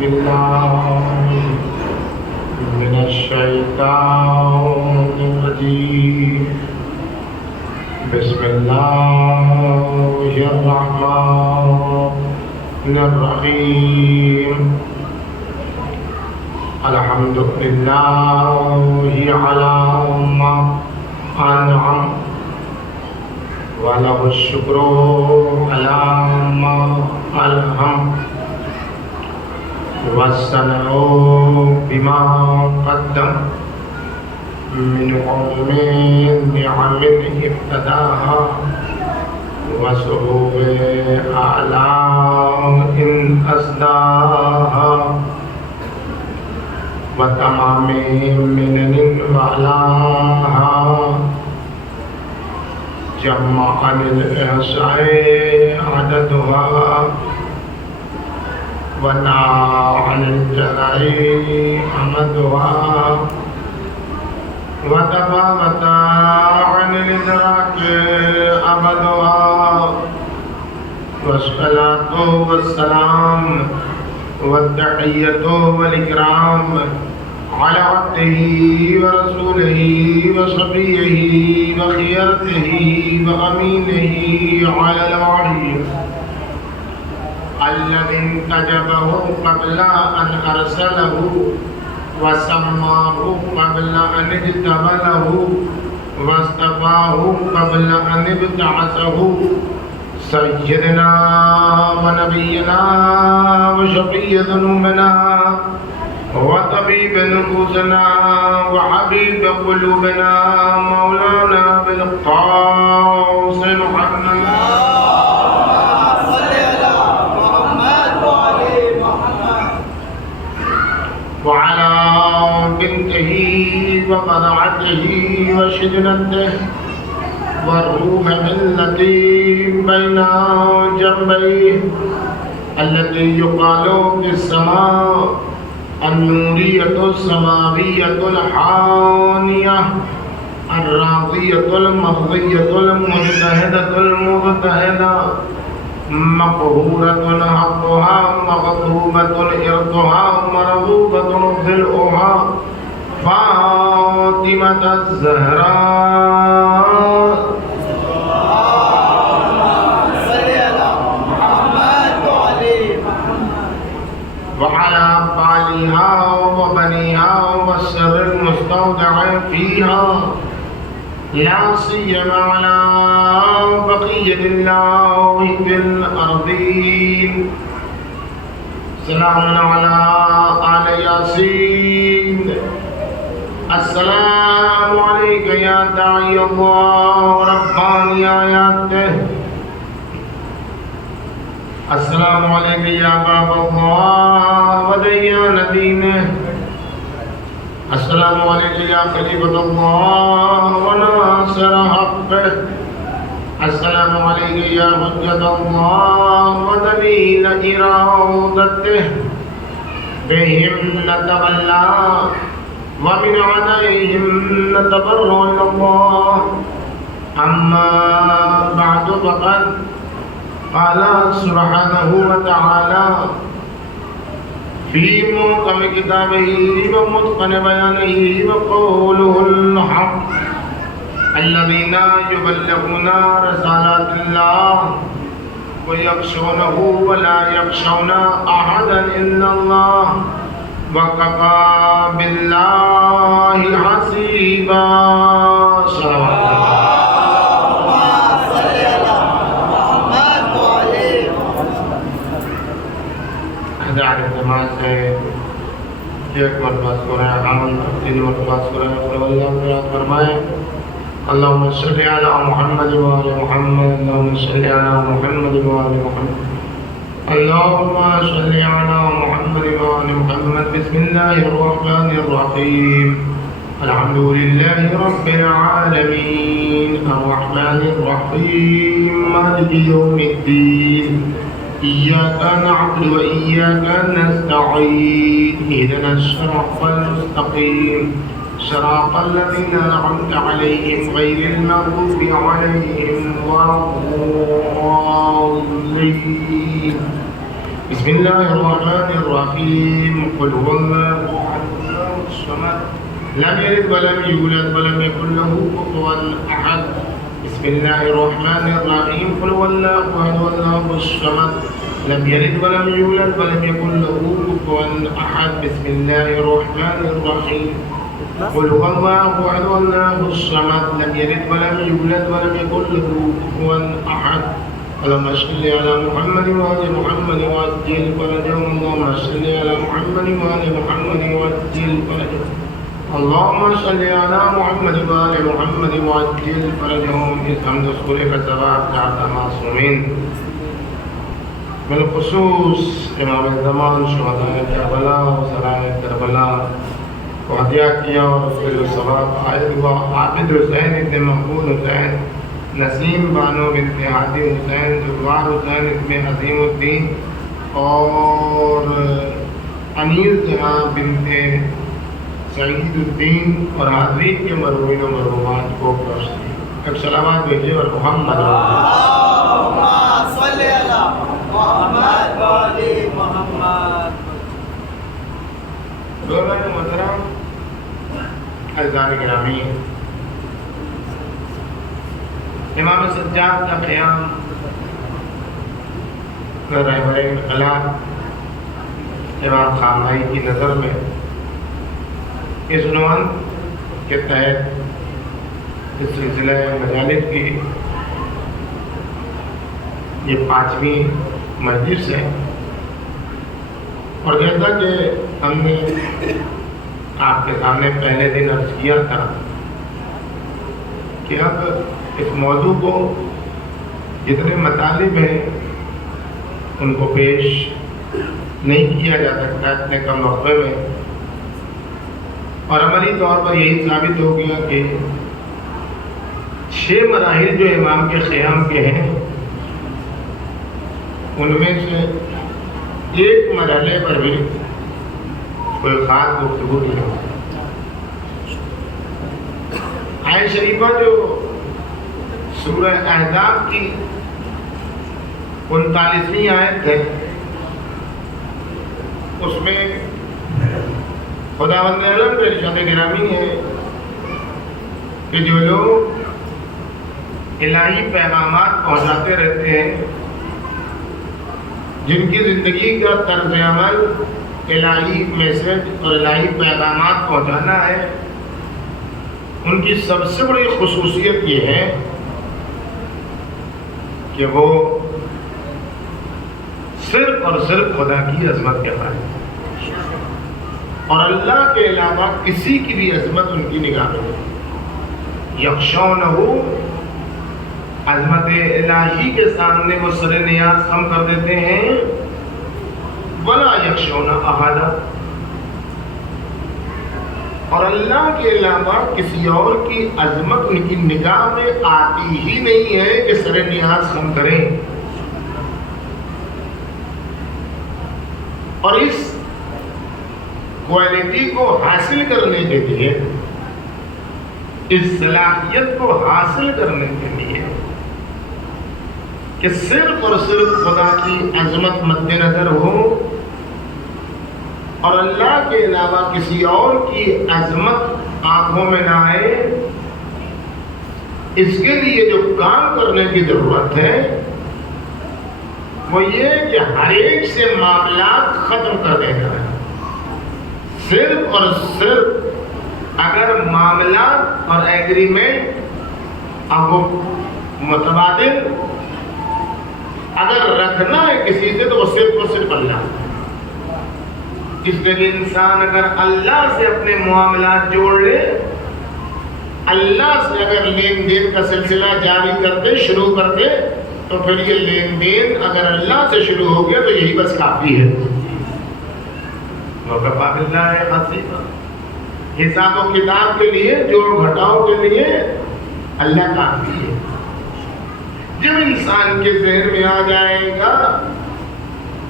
بالله من الشيطان الرجيم. بسم الله الرحمن الرحيم. الحمد لله على ما أنعم وله الشكر على ما ألهم والثناء بما قدم من علم نعم ابتداها وسرور آلاء أسداها وتمام منن وعلاها جمع عن الإحصاء عددها ونع عن الجلع أمدها وتفاوت عن الإدراك أبدها والصلاة والسلام والتحية والإكرام على عبده ورسوله وصفيه وخيرته وأمينه على الوحي الذي انتجبه قبل أن أرسله وسماه قبل أن اجتبله واصطفاه قبل أن ابتعثه سيدنا ونبينا وشفيع ذنوبنا وطبيب نفوسنا وحبيب قلوبنا مولانا بالقاسم محمد وعلى بنته وبضعته وشجنته والروح التي بين جنبيه التي يقال في السماء النورية السماوية الحانية الراضية المرضية المجتهدة المجتهدة مقهورة حقها مغضوبة إرضها مرغوبة ظلؤها فاطمة الزهراء وعلى بالها وبنيها والسر المستودع فيها لا سيما على بقية الله في الأرضين. سلام على آل ياسين. السلام عليك يا داعي الله رباني آياته. السلام عليك يا باب الله وديان دينه. السلام عليك يا خليفة الله وناصر حقه. السلام عليك يا حجة الله ودليل إرادته. بهم نتولى ومن عليهم نتبرأ إلى الله. أما بعد فقد قال سبحانه وتعالى في محكم كتابه ومتقن بيانه وقوله الحق الذين يبلغون رسالات الله ويخشونه ولا يخشون أحدا إلا الله وكفى بالله حسيبا. جماعت سے ایک مرتبہ سورہ آمن تین مرتبہ سورہ قل اللہ فرمائیں. اللهم صل على محمد وآل محمد. اللهم صل على محمد وآل محمد. اللهم صل على محمد وآل محمد. بسم الله الرحمن الرحيم. الحمد لله رب العالمين الرحمن الرحيم مالك يوم الدين. إياك نعبد وإياك نستعين. اهدنا الصراط المستقيم صراط الذين أنعمت عليهم غير المغضوب عليهم ولا الضالين. بسم الله الرحمن الرحيم قل هو الله أحد الله الصمد لم يلد ولم يولد ولم يكن له كفوا أحد بسم الله الرحمن الرحيم قل هو الله أحد الله الصمد لم يلد ولم يولد ولم يكن له كفوا أحد بسم الله الرحمن الرحيم قل هو الله أحد الله الصمد لم يلد ولم يولد ولم يكن له كفوا أحد اللهم صل على محمد وآل محمد وعجل فرجهم اللهم صل على محمد وآل محمد وعجل فرجهم اللهم صل على محمد وآل محمد وعجل فرجهم اس حمد سورہ کا ثواب چاہتا معصومین بالخصوص امام زمان شہداء کربلا و سرائے کربلا کو ہدیہ کیا اور اس کے جو ثواب عائد ہوا عابد حسین ابن محمود حسین نسیم بانو بنت عادل حسین جدوار حسین ابن عظیم الدین اور انیل جہاں بنت سعید الدین اور حاضرین کے مرحومین و مرحومات کو پرستی ایک سلامات بھیجیے اور محمد صلی اللہ محمد والی محمد دولہ محترم عزیزان گرامی امام سجاد کا قیام رہبر انقلاب امام خامنہئی کی نظر میں اس عنوان کے تحت اس سلسلہ مجالس کی یہ 5ویں مجلس ہے اور جیسا کہ ہم نے آپ کے سامنے پہلے دن عرض کیا تھا کہ اب اس موضوع کو جتنے مطالب ہیں ان کو پیش نہیں کیا جا سکتا اتنے کم وقفے میں اور عملی طور پر یہی ثابت ہو گیا کہ 6 مراحل جو امام کے قیام کے ہیں ان میں سے ایک مرحلے پر بھی کوئی خاص گفتگو نہیں ہو آیت شریفہ جو سورہ احزاب کی 39ویں آیت ہے اس میں خداوند عالم کے ارشاد گرامی ہے کہ جو لوگ الہی پیغامات پہنچاتے رہتے ہیں جن کی زندگی کا طرز عمل الہی میسج اور الہی پیغامات پہنچانا ہے ان کی سب سے بڑی خصوصیت یہ ہے کہ وہ صرف اور صرف خدا کی عظمت کے قائل اور اللہ کے علاوہ کسی کی بھی عظمت ان کی نگاہ میں نہیں یخشونہ عظمت الہی کے سامنے وہ سر نیاز خم کر دیتے ہیں ولا یخشونہ احدا اور اللہ کے علاوہ کسی اور کی عظمت ان کی نگاہ میں آتی ہی نہیں ہے کہ سر نیاز خم کریں اور اس کوالٹی کو حاصل کرنے کے لیے اس صلاحیت کو حاصل کرنے کے لیے کہ صرف اور صرف خدا کی عظمت مد نظر ہو اور اللہ کے علاوہ کسی اور کی عظمت آنکھوں میں نہ آئے اس کے لیے جو کام کرنے کی ضرورت ہے وہ یہ کہ ہر ایک سے معاملات ختم کر دینا ہے صرف اور صرف اگر معاملات اور ایگریمنٹ اب متبادل اگر رکھنا ہے کسی سے تو وہ صرف اور صرف اللہ اس لیے انسان اگر اللہ سے اپنے معاملات جوڑ لے اللہ سے اگر لین دین کا سلسلہ جاری کر دے شروع کر دے تو پھر یہ لین دین اگر اللہ سے شروع ہو گیا تو یہی بس کافی ہے وَكَفَى بِاللَّهِ حَسِيبًا حساب و کتاب کے لیے جوڑ گھٹاؤ کے لیے اللہ کافی ہے جب انسان کے ذہن میں آ جائے گا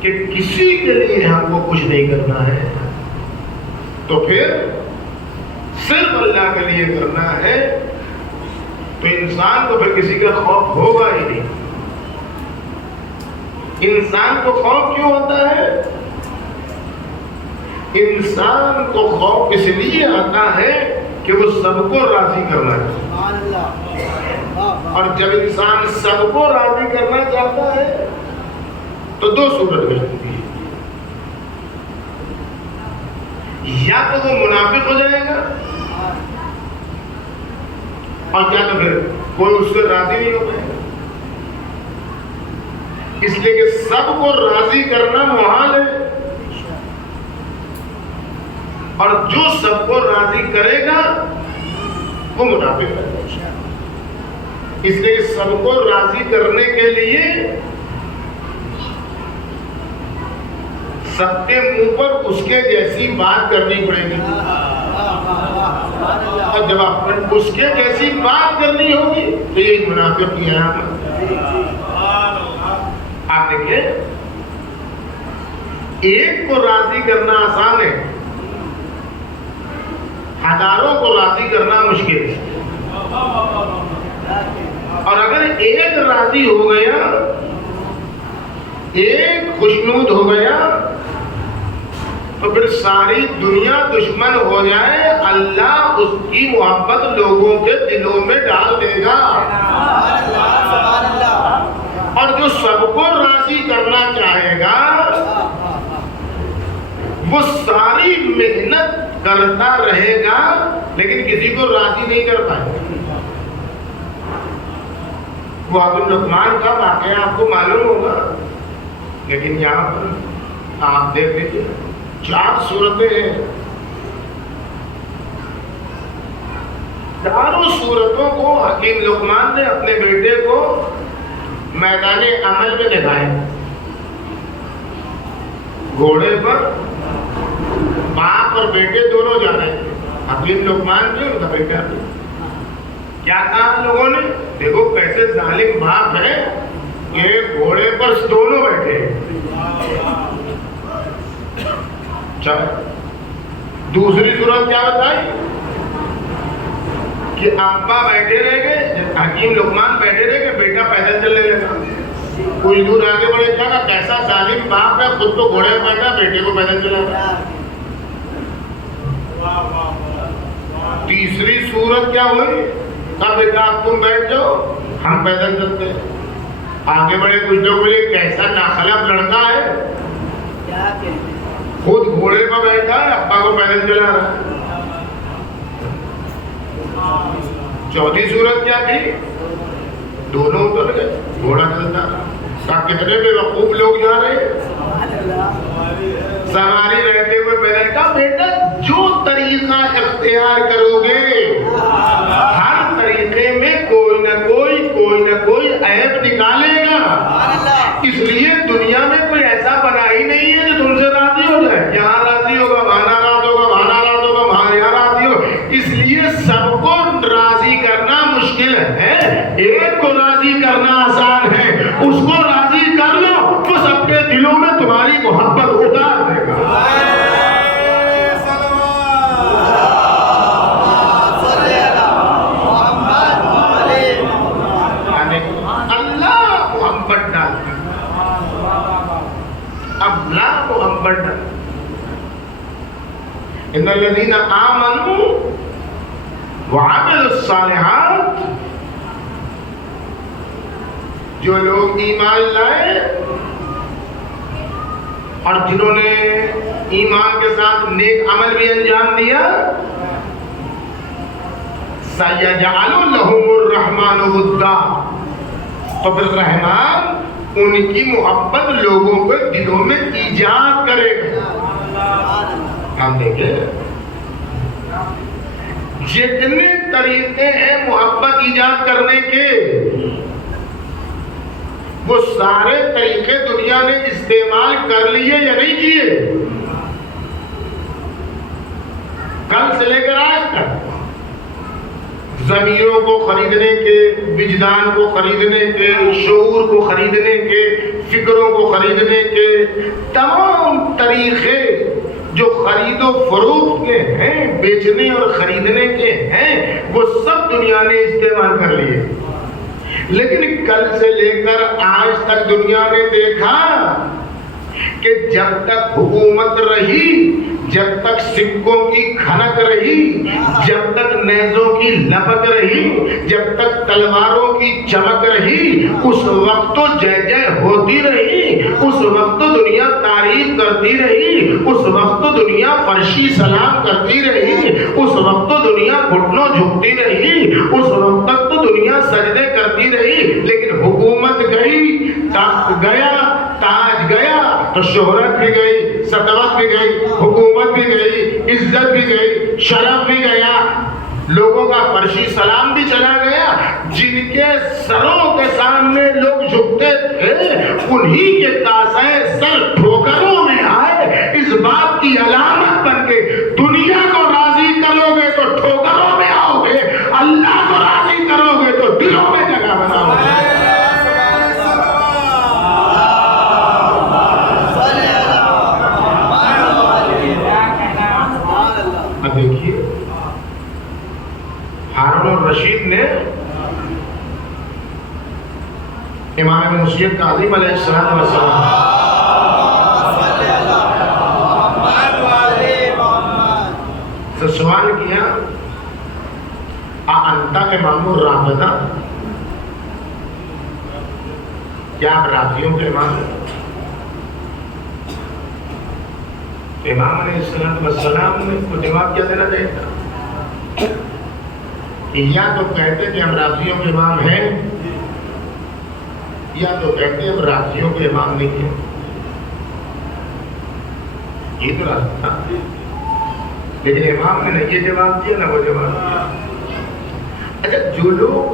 کہ کسی کے لیے ہم کو کچھ نہیں کرنا ہے تو پھر صرف اللہ کے لیے کرنا ہے تو انسان کو پھر کسی کا خوف ہوگا ہی نہیں انسان کو خوف کیوں ہوتا ہے؟ انسان کو خوف اس لیے آتا ہے کہ وہ سب کو راضی کرنا چاہتا ہے، اور جب انسان سب کو راضی کرنا چاہتا ہے تو دو صورت ملتی ہے، یا تو وہ منافق ہو جائے گا اور یا تو پھر کوئی اس سے راضی نہیں ہو پائے گا۔ اس لیے کہ سب کو راضی کرنا محال ہے، اور جو سب کو راضی کرے گا وہ منافق ہے۔ اس لیے سب کو راضی کرنے کے لیے سب کے منہ پر اس کے جیسی بات کرنی پڑے گی، اور جب اس کے جیسی بات کرنی ہوگی تو یہ منافق کی علامت۔ آپ دیکھیں، ایک کو راضی کرنا آسان ہے، ہزاروں کو راضی کرنا مشکل ہے، اور اگر ایک راضی ہو گیا، ایک خوشنود ہو گیا، تو پھر ساری دنیا دشمن ہو جائے، اللہ اس کی محبت لوگوں کے دلوں میں ڈال دے گا۔ اور جو سب کو راضی کرنا چاہے گا وہ ساری محنت کرتا رہے گا لیکن کسی کو راضی نہیں کر پائے گا۔ وہ ابو لقمان کا واقعہ آپ کو معلوم ہوگا، لیکن یہاں پر آپ دیکھ لیجیے 4 صورتیں ہیں، چاروں صورتوں کو حکیم لقمان نے اپنے بیٹے کو میدان عمل میں دکھائے۔ گھوڑے پر باپ اور بیٹے دونوں جا رہے تھے، حکیم لقمان بھی ان کا بیٹا بھی۔ کیا کہا لوگوں نے؟ دیکھو کیسے ظالم باپ ہے کہ گھوڑے پر دونوں بیٹھے۔ چلو دوسری صورت کیا بتائی کہ ابا بیٹھے رہ گئے، حکیم لقمان بیٹھے رہ گئے، بیٹا پیدل چلنے لگا۔ کچھ دور آگے بڑھے، کیا کیسا ظالم باپ ہے، خود تو گھوڑے پر بیٹھا، بیٹے کو پیدل چلا رہا۔ تیسری صورت کیا ہوئی؟ کہا بیٹا اب تم بیٹھ جاؤ، ہم پیدل چلتے ہیں۔ آگے بڑھے، کچھ لوگ بولے کیسا ناخلف لڑکا ہے، خود گھوڑے پر بیٹھا ہے، ابا کو پیدل چلا رہا ہے۔ چوتھی صورت کیا تھی؟ دونوں اتر گئے، گھوڑا چلتا رہا۔ کتنے بے وقوف لوگ جا رہے ہیں، سواری رہتے ہوئے پیدل۔ کا بیٹا جو طریقہ اختیار کرو گے ہر طریقے میں کوئی نہ کوئی عیب نکالے گا۔ اس لیے دنیا میں کوئی ایسا بنا ہی نہیں ہے جو تم سے راضی ہو جائے، یہاں راضی ہوگا، وہاں ناراض ہوگا، وہاں ناراض ہوگا، وہاں یہاں راضی ہوگا۔ اس لیے سب کو راضی کرنا مشکل ہے، ایک کو راضی کرنا آسان ہے، اس کو راضی کر لو، وہ سب کے دلوں میں تمہاری محبت اتار دے گا۔ اللہ محبت ڈالتا ہے، اب لا محبت ڈالتا ہے۔ ان الذین آمنوا وعملوا الصالحات، جو لوگ ایمان لائے اور جنہوں نے ایمان کے ساتھ نیک عمل بھی انجام دیا، سَيَجْعَلُ لَهُمُ الرَّحْمَنُ وُدًّا، تو پھر رحمان ان کی محبت لوگوں کے دلوں میں ایجاد کرے گا۔ ہم دیکھیں جتنے طریقے ہیں محبت ایجاد کرنے کے، وہ سارے طریقے دنیا نے استعمال کر لیے یا نہیں کیے؟ کل سے لے کر آج تک ضمیروں کو خریدنے کے، وجدان کو خریدنے کے، شعور کو خریدنے کے، فکروں کو خریدنے کے تمام طریقے جو خرید و فروخت کے ہیں، بیچنے اور خریدنے کے ہیں، وہ سب دنیا نے استعمال کر لیے۔ لیکن کل سے لے کر آج تک دنیا نے دیکھا کہ جب تک حکومت رہی، جب تک سکوں کی کھنک رہی، جب تک نیزوں کی لپک رہی، جب تک تلواروں کی چمک رہی، اس وقت تو جے جے ہوتی رہی، اس وقت تو دنیا تعریف کرتی رہی، اس وقت تو دنیا فرشی سلام کرتی رہی، اس وقت تو دنیا گھٹنوں جھکتی رہی، اس وقت تک تو دنیا سجدے کرتی رہی۔ لیکن حکومت گئی، تخت گیا، تاج گیا تو شہرت بھی گئی، سطوت بھی گئی، حکومت بھی گئی، عزت بھی گئی، شرف بھی گیا، لوگوں کا فرشی سلام بھی چلا گیا۔ جن کے سروں کے سامنے لوگ جھکتے تھے انہی کے کاسے سر ٹھوکروں میں آئے، اس بات کی علامت بن کے دنیا کو راضی کرو گے تو ٹھوکروں میں آؤ گے، اللہ کو راضی کرو گے تو دلوں میں جگہ بناؤ گے۔ دیکھیے ہارون الرشید نے امام مسجد کاظم علیہ السلام سے سوال کیا، انت امام الرافضہ، کیا آپ رافضیوں کے امام ہیں؟ امام علیہ السلام نے کو جواب کیا دینا چاہیے تھا؟ یا تو کہتے کہ ہم رافضیوں کے امام ہیں، یا تو کہتے ہم رافضیوں کے امام نہیں ہیں۔ یہ تو راستہ تھا، لیکن امام نے نہ یہ جواب دیا نہ وہ جواب دیا۔ اچھا، جو لوگ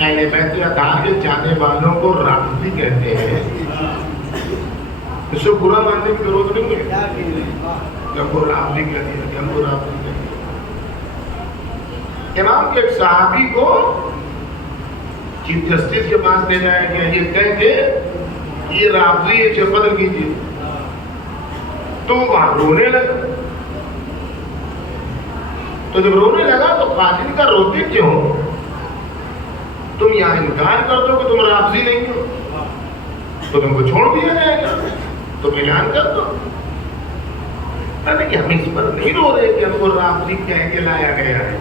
اہل بیت اطہار کے چاہنے والوں کو رافضی کہتے ہیں، اس کو برا ماننے کی ضرورت نہیں ہے کہ ہم کو رافضی کہہ دیا، کہ ہم کو رافضی کہہ دیا۔ امام کے ایک صحابی کو چیف جسٹس کے پاس لے جایا گیا، یہ کہہ کے یہ رافضی ہے، اسے قتل کیجیے۔ تو وہاں رونے لگا، تو جب رونے لگا تو قاتل کا روتے کیوں؟ تم یہاں انکار کر دو کہ تم رافضی نہیں ہو تو تم کو چھوڑ دیا جائے گا، تم اعلان کر دو۔ ہم اس پر نہیں رو رہے کہ ہم کو رافضی کہہ کے لایا گیا ہے،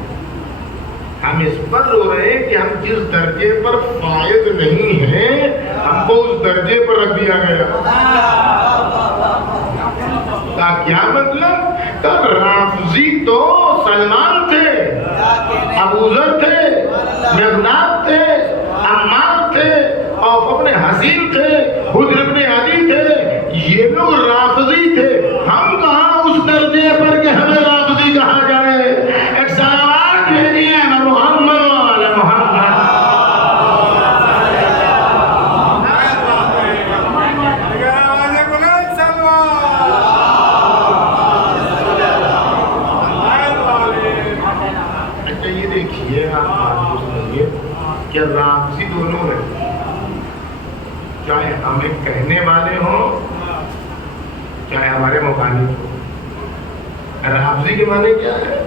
ہم اس پر رو رہے ہیں کہ ہم جس درجے پر فائز نہیں ہیں ہم کو اس درجے پر رکھ دیا گیا۔ کیا مطلب؟ کہ رافضی تو سلمان تھے، ابوذر تھے، مقداد تھے، عمار تھے، اور اپنے حسین تھے، حجر بن علی تھے، یہ لوگ رافضی تھے۔ ہم کہاں اس درجے پر کہ ہمیں رافضی کہا جائے؟ ایک سلوات بھیجیے محمد وعلی محمد۔ اچھا یہ دیکھیے آپ سمجھیے کہ رافضی دونوں ہیں، چاہے ہمیں کہنے والے ہوں چاہے ہمارے مخالف ہوں۔ رافضی کے معنی کیا ہے؟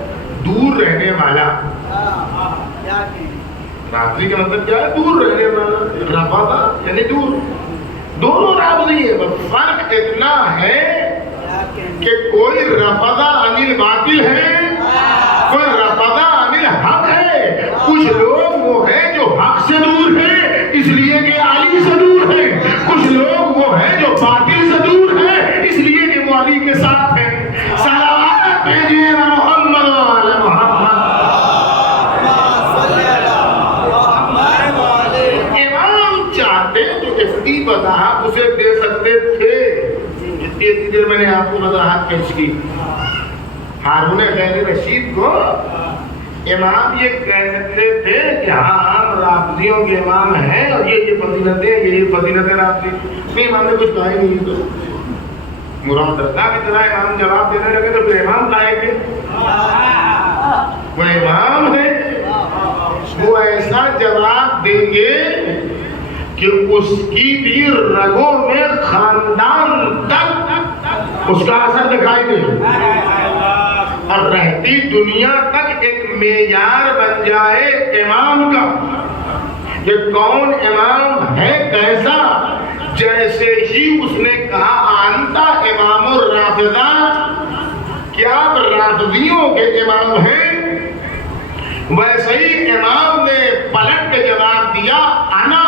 دور رہنے والا۔ رافضی کا مطلب کیا ہے؟ دور رہنے والا۔ رفضہ یعنی دور، دونوں رافضی ہے، بس فرق اتنا ہے کہ کوئی رفضہ عن الباطل ہے، کوئی رفضہ عن الحق ہے۔ کچھ لوگ وہ ہیں جو حق سے دور ہیں اس لیے کہ علی سے دور ہیں، کچھ لوگ وہ ہیں جو باطل سے دور ہیں اس لیے کہ وہ علی کے ساتھ ہیں۔ صلوات بھیجیے محمد وعلی محمد۔ امام چاہتے تو اتنی وضاحت اسے دے سکتے تھے جتنی دیر میں نے آپ کو وضاحت پیش کی۔ ہارون رشید کو امام یہ کہہ سکتے تھے کہ ہاں ہم رافضیوں کے امام ہیں اور یہ فضیلتیں، یہ فضیلتیں رافضی نہیں۔ امام نے کچھ کہا ہی نہیں، تو مراد رضا کی طرح امام جواب دینے لگے تو پھر امام لائے گے، وہ امام ہے، وہ ایسا جواب دیں گے کہ اس کی بھی رگوں میں خاندان تک اس کا اثر دکھائی دے اور رہتی دنیا تک ایک معیار بن جائے امام کا۔ یہ کون امام ہے کیسا؟ جیسے ہی اس نے کہا انتا امام الرافضہ، کیا آپ رافضیوں کے امام ہیں؟ ویسے ہی امام نے پلٹ کے جواب دیا انا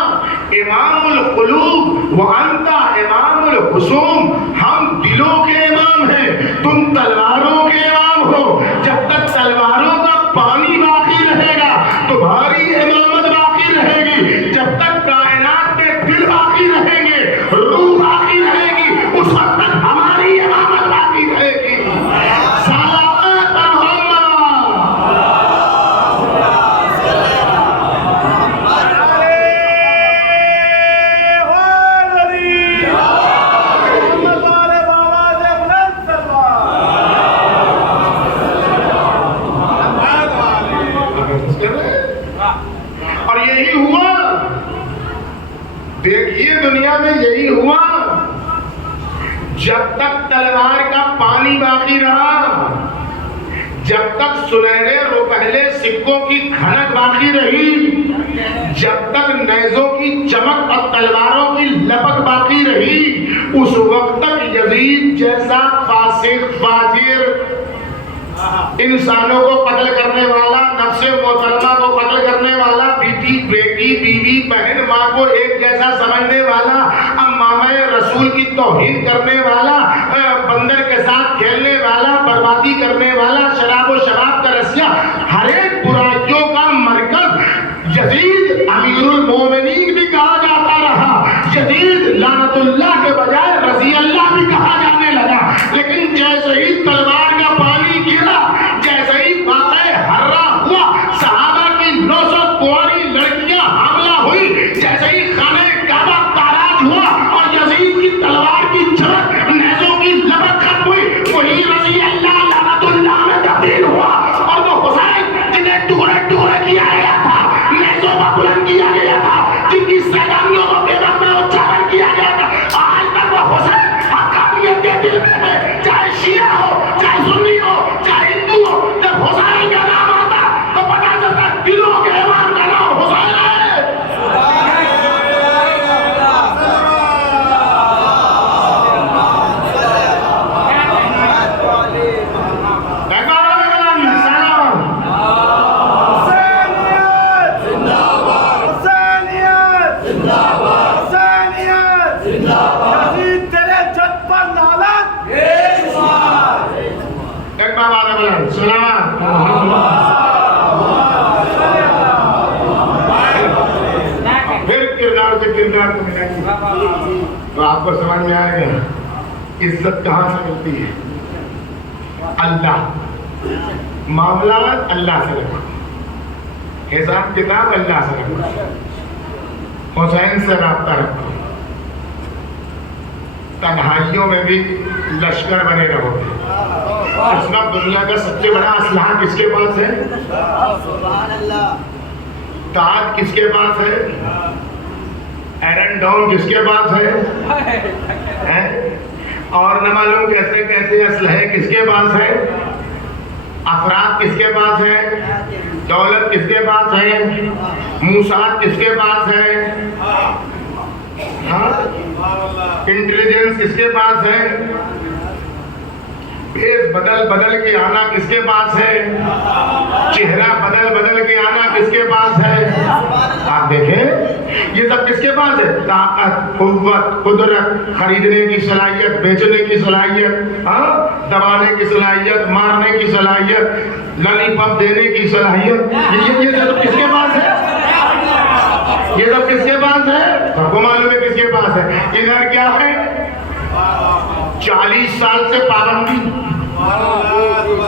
امام القلوب وانتا امام الخصوم، ہم دلوں کے امام ہیں، تم تلواروں کے امام ہو۔ جب تک تلواروں کا پانی باقی رہے گا تمہاری امامت باقی رہے گی، جب تک کائنات میں دل باقی رہیں گے، روح باقی رہے گی، اس وقت تک ہماری امامت باقی رہے گی۔ اور یہی ہوا، دیکھیے دنیا میں یہی ہوا، جب تک تلوار کا پانی باقی رہا، جب تک سنہرے روپہلے سکوں کی کھنک باقی رہی، جب تک نیزوں کی چمک اور تلواروں کی لپک باقی رہی، اس وقت تک یزید جیسا فاسق فاجر، انسانوں کو قتل کرنے والا، نفس محترمہ کو قتل کرنے والا، بیٹی بیٹی بیوی بہن ماں کو ایک جیسا سمجھنے والا، امامہ رسول کی توہین کرنے والا، بندر کے ساتھ کھیلنے والا، بربادی کرنے والا، شراب و شباب کا رسیا، ہر ایک برائیوں کا مرکز یزید امیر المومنین بھی کہا جاتا رہا، یزید لعنت اللہ کے بجائے رضی اللہ بھی کہا جانے لگا۔ لیکن جیسے ہی تلوار کا پانی گرا، جیسے ہی واقعہ ہررا ہوا، صحابہ کی 900 کنواری لڑکیاں حاملہ ہوئی، جیسے ہی خانہ کعبہ تاراج ہوا اور یزید کی تلوار کی چمک، نیزوں کی لپک ختم ہوئی، وہی رضی اللہ لعنت اللہ میں تبدیل ہوا، اور وہ حسین جنہیں ٹکڑے ٹکڑے کیا گیا تھا، نیزوں پر بلند کیا گیا تھا، جن کی سیلانیوں کو بے وقت میں اچھاور کیا گیا تھا، آج تک وہ حسین حقانیت کے دل میں ہے، چاہے شیعہ ہو، چاہے سنی ہو، چاہے ہندو ہو، جب حسین کا نام آتا تو پتا چلتا دلوں کے امام کا نام حسین ہے۔ کردار کو ملا گی تو آپ کو سمجھ میں آئے گا عزت کہاں سے ملتی ہے۔ اللہ، معاملات اللہ سے رکھو، حساب کتاب اللہ سے رکھو، حسین سے رابطہ رکھو، تنہائیوں میں بھی لشکر بنے رہو۔ اس وقت دنیا کا سب سے بڑا اسلحہ کس کے پاس ہے؟ تاج کس کے پاس ہے؟ ایرن ڈون کس کے پاس ہے؟ اور نہ معلوم کیسے کیسے اسلحے کس کے پاس ہے؟ افراد کس کے پاس ہے؟ دولت کس کے پاس ہے؟ موساد کس کے پاس ہے؟ انٹیلیجنس کس کے پاس ہے؟ بھیس بدل بدل کے آنا کس کے پاس ہے؟ چہرہ بدل بدل کے آنا کس کے پاس ہے؟ آپ دیکھیں یہ سب کس کے پاس ہے؟ طاقت، قوت، قدرت، خریدنے کی صلاحیت، بیچنے کی صلاحیت، دبانے کی صلاحیت، مارنے کی صلاحیت، لالی پاپ دینے کی صلاحیت، یہ سب کس کے پاس ہے؟ یہ سب کس کے پاس ہے؟ سب کو معلوم ہے کس کے پاس ہے۔ ادھر کیا ہے؟ 40 سال سے پابندی،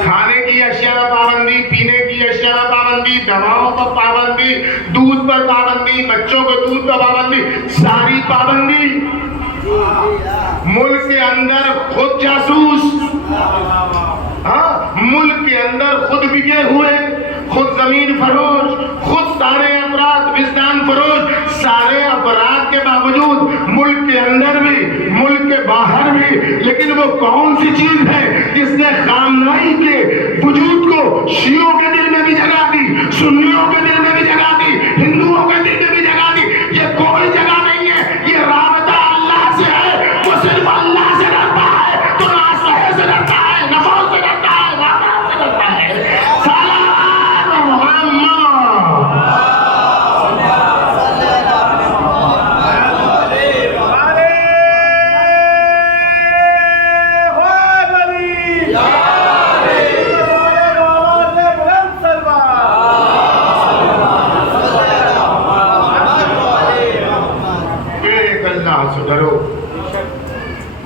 کھانے کی اشیاء پر پابندی، پینے کی اشیاء پر پابندی، دواؤں پر پابندی، دودھ پر پابندی، بچوں کو دودھ پر پابندی، ساری پابندی۔ ملک کے اندر خود جاسوس، ملک کے اندر خود بکے ہوئے، خود زمین فروش، خود سارے افراد وجدان فروش، سارے افراد کے باوجود ملک کے اندر بھی ملک کے باہر بھی، لیکن وہ کون سی چیز ہے جس نے خامنائی کے وجود کو شیعوں کے دل میں بھی جگہ دی، سنیوں کے دل میں بھی جگہ دی، ہندوؤں کے دل میں بھی جگہ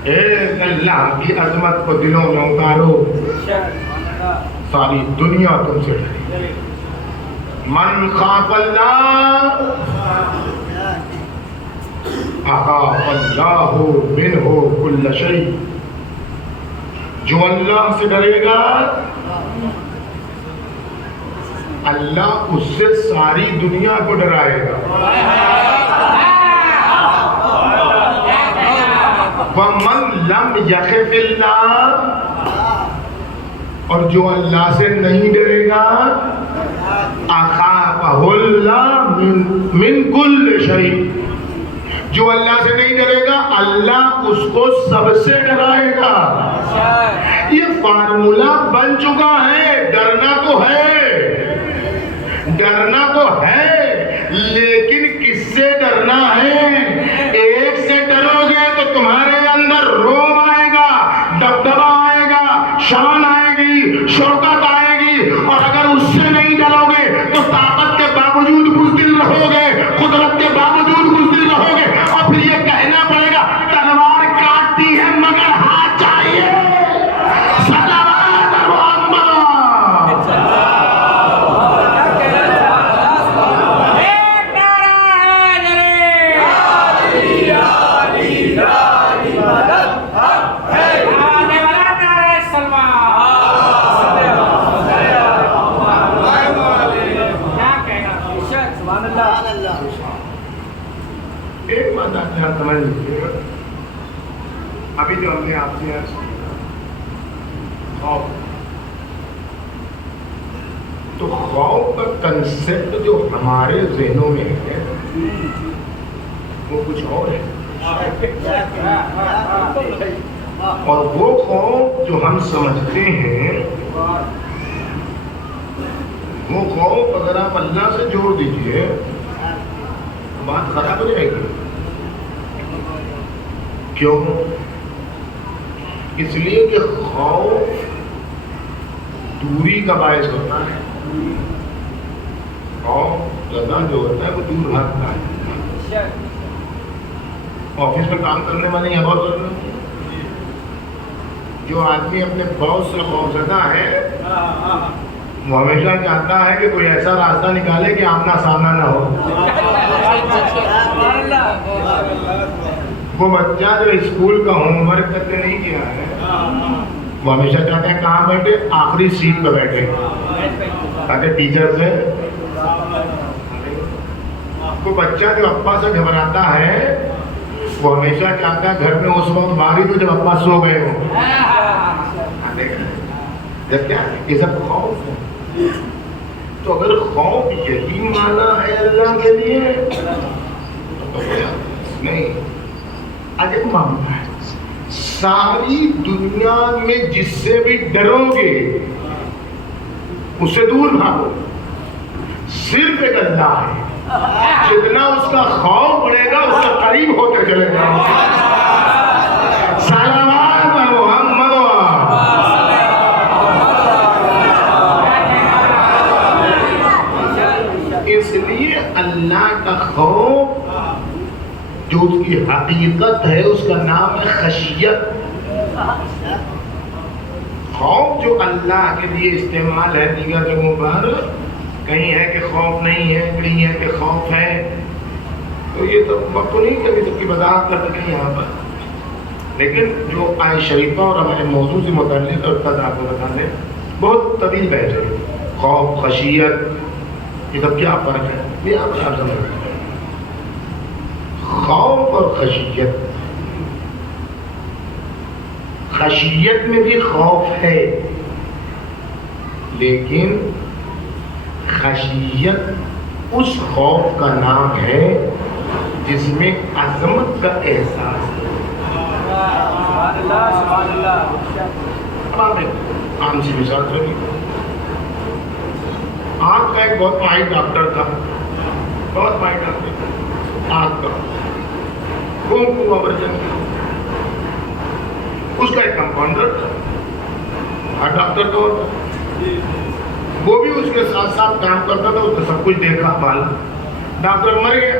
ایک اللہ کی عظمت کو دلوں میں اتارو، ساری دنیا تم سے ڈرے۔ من خاف اللہ اخاف اللہ منہ کل شیء، جو اللہ سے ڈرے گا اللہ اس سے ساری دنیا کو ڈرائے گا۔ وَمَن لَمْ يَخِفِ اللَّهَ، اور جو اللہ سے نہیں ڈرے گا أَخَافَهُ اللَّهُ مِن كُلِّ شَيْءٍ، جو اللہ سے نہیں ڈرے گا اللہ اس کو سب سے ڈرائے گا۔ یہ فارمولا بن چکا ہے، ڈرنا تو ہے لیکن کس سے ڈرنا ہے؟ ایک سے ڈرو گے تو تمہارے اندر روب آئے گا، دبدبا آئے گا، شان آئے گی، شوکت آئے گی، اور اگر اس سے نہیں ڈرو گے تو طاقت کے باوجود بزدل رہو گے، قدرت کے باوجود بزدل رہو گے، اور پھر یہ کہنا پڑے گا تلوار کاٹتی ہے مگر ہاتھ چاہیے۔ صلوات محمد۔ ایک بات آپ یہاں سمجھ لیجیے گا، ابھی جو ہم نے آپ سے خوف، تو خوف کا کنسپٹ جو ہمارے ذہنوں میں ہے وہ کچھ اور ہے، اور وہ خوف جو ہم سمجھتے ہیں وہ خوف اگر آپ اللہ سے جوڑ دیجئے بات خراب ہو جائے گی۔ کیوں؟ اس لیے کہ خوف دوری کا باعث ہوتا ہے، خوف زیادہ جو ہوتا ہے وہ دور بھاگتا ہے۔ آفس میں کام کرنے والے یہاں بہت کرتے ہیں، جو آدمی اپنے باس سے خوفزدہ ہے وہ ہمیشہ چاہتا ہے کہ کوئی ایسا راستہ نکالے کہ آمنا سامنا نہ ہو۔ وہ بچہ جو اسکول کا ہوم ورک کرتے نہیں کیا ہے وہ ہمیشہ چاہتے ہیں کہاں بیٹھے؟ آخری سیٹ پہ بیٹھے تاکہ ٹیچر سے۔ وہ بچہ جو ابا سے گھبراتا ہے وہ ہمیشہ چاہتا ہے گھر میں اس وقت باری تو جب ابا سو گئے ہو۔ جب کیا یہ سب خوف ہے۔ تو اگر خوف یہی مانا ہے اللہ کے لیے تو نہیں، عجب معاملہ ہے۔ ساری دنیا میں جس سے بھی ڈرو گے اس سے دور بھاگو، صرف ایک اللہ ہے، جتنا اس کا خوف بڑھے گا اس سے قریب ہوتے چلے جاؤ۔ صلوات محمد۔ اس لیے اللہ کا خوف جو اس کی حقیقت ہے اس کا نام ہے خشیت۔ خوف جو اللہ کے لیے استعمال ہے دیگر جگہوں پر، کہیں ہے کہ خوف نہیں ہے، کہیں ہے کہ خوف ہے، تو یہ تو وقت تو نہیں کبھی سب کی وضاحت کر سکیں یہاں پر، لیکن جو آیت شریفہ اور ہمارے موضوع سے متعلق اور تک آپ کو بتا دیں بہت طویل بحث ہے۔ خوف، خشیت، یہ سب کیا فرق ہے یہ آپ سمجھ رہے ہیں۔ خوف اور خشیت، خشیت میں بھی خوف ہے لیکن خشیت اس خوف کا نام ہے جس میں عظمت کا احساس ہے۔ اب آپ ایک عام سی مثال سنیے، آنکھ کا ایک بہت ماہر ڈاکٹر تھا، بہت ماہر ڈاکٹر آنکھ کا، کنکو ورجن، اس کا ایک کمپاؤنڈر تھا، ہر ڈاکٹر کا ہوتا، وہ بھی اس کے ساتھ ساتھ کام کرتا تھا، اس نے سب کچھ دیکھا بھالا، ڈاکٹر مر گیا۔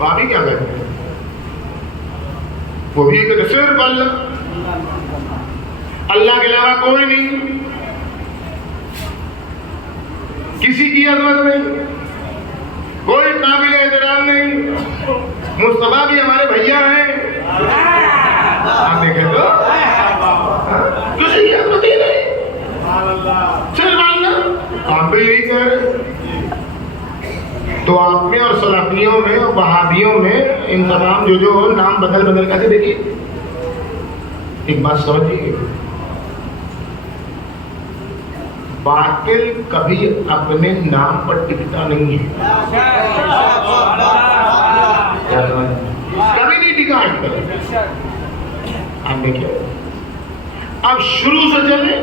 وہابی کیا کہتے ہیں؟ وہ بھی کہتے صرف اللہ، اللہ کے علاوہ کوئی نہیں، کسی کی عظمت نہیں، کوئی قابل احترام نہیں، مصطفیٰ بھی ہمارے بھیا ہیں، آپ دیکھیں تو کسی کی عظمت ہی نہیں، صرف اللہ، آپ بھی یہی کہہ رہے ہیں۔ تو آپ میں اور سلفیوں میں اور وہابیوں میں ان تمام جو نام بدل بدل کر دیکھیے، ایک بات سمجھیے، باطل کبھی اپنے نام پر ٹکتا نہیں ہے، کبھی نہیں ٹکا ہے۔ آپ دیکھیے اب شروع سے چلے،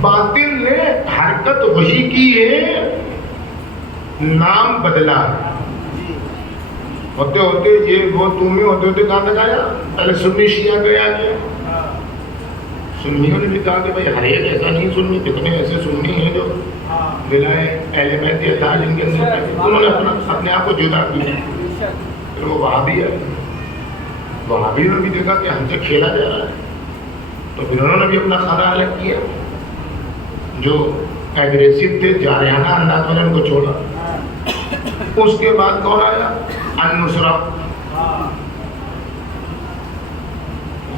باطل نے حرکت وہی کی ہے، نام بدلا ہوتے ہوتے یہ وہ تمہیں ہوتے ہوتے کہاں تک آیا؟ پہلے سنی شیعہ گیا گیا، سنیوں نے بھی کہا کہ بھائی ہر ایک ایسا نہیں سنی، کتنے ایسے سنی ہیں جو بلائے اہل بیت اللہ جن کے اندر، انہوں نے اپنے آپ کو جدا کیا۔ پھر وہ وہابی ہے، وہابیوں نے بھی دیکھا کہ ہم سے کھیلا جا رہا ہے، تو پھر انہوں نے بھی اپنا خانہ الگ کیا، جو ایگریسو تھے جارحانہ انداز میں ان کو چھوڑا۔ اس کے بعد کون آیا؟ النصرہ،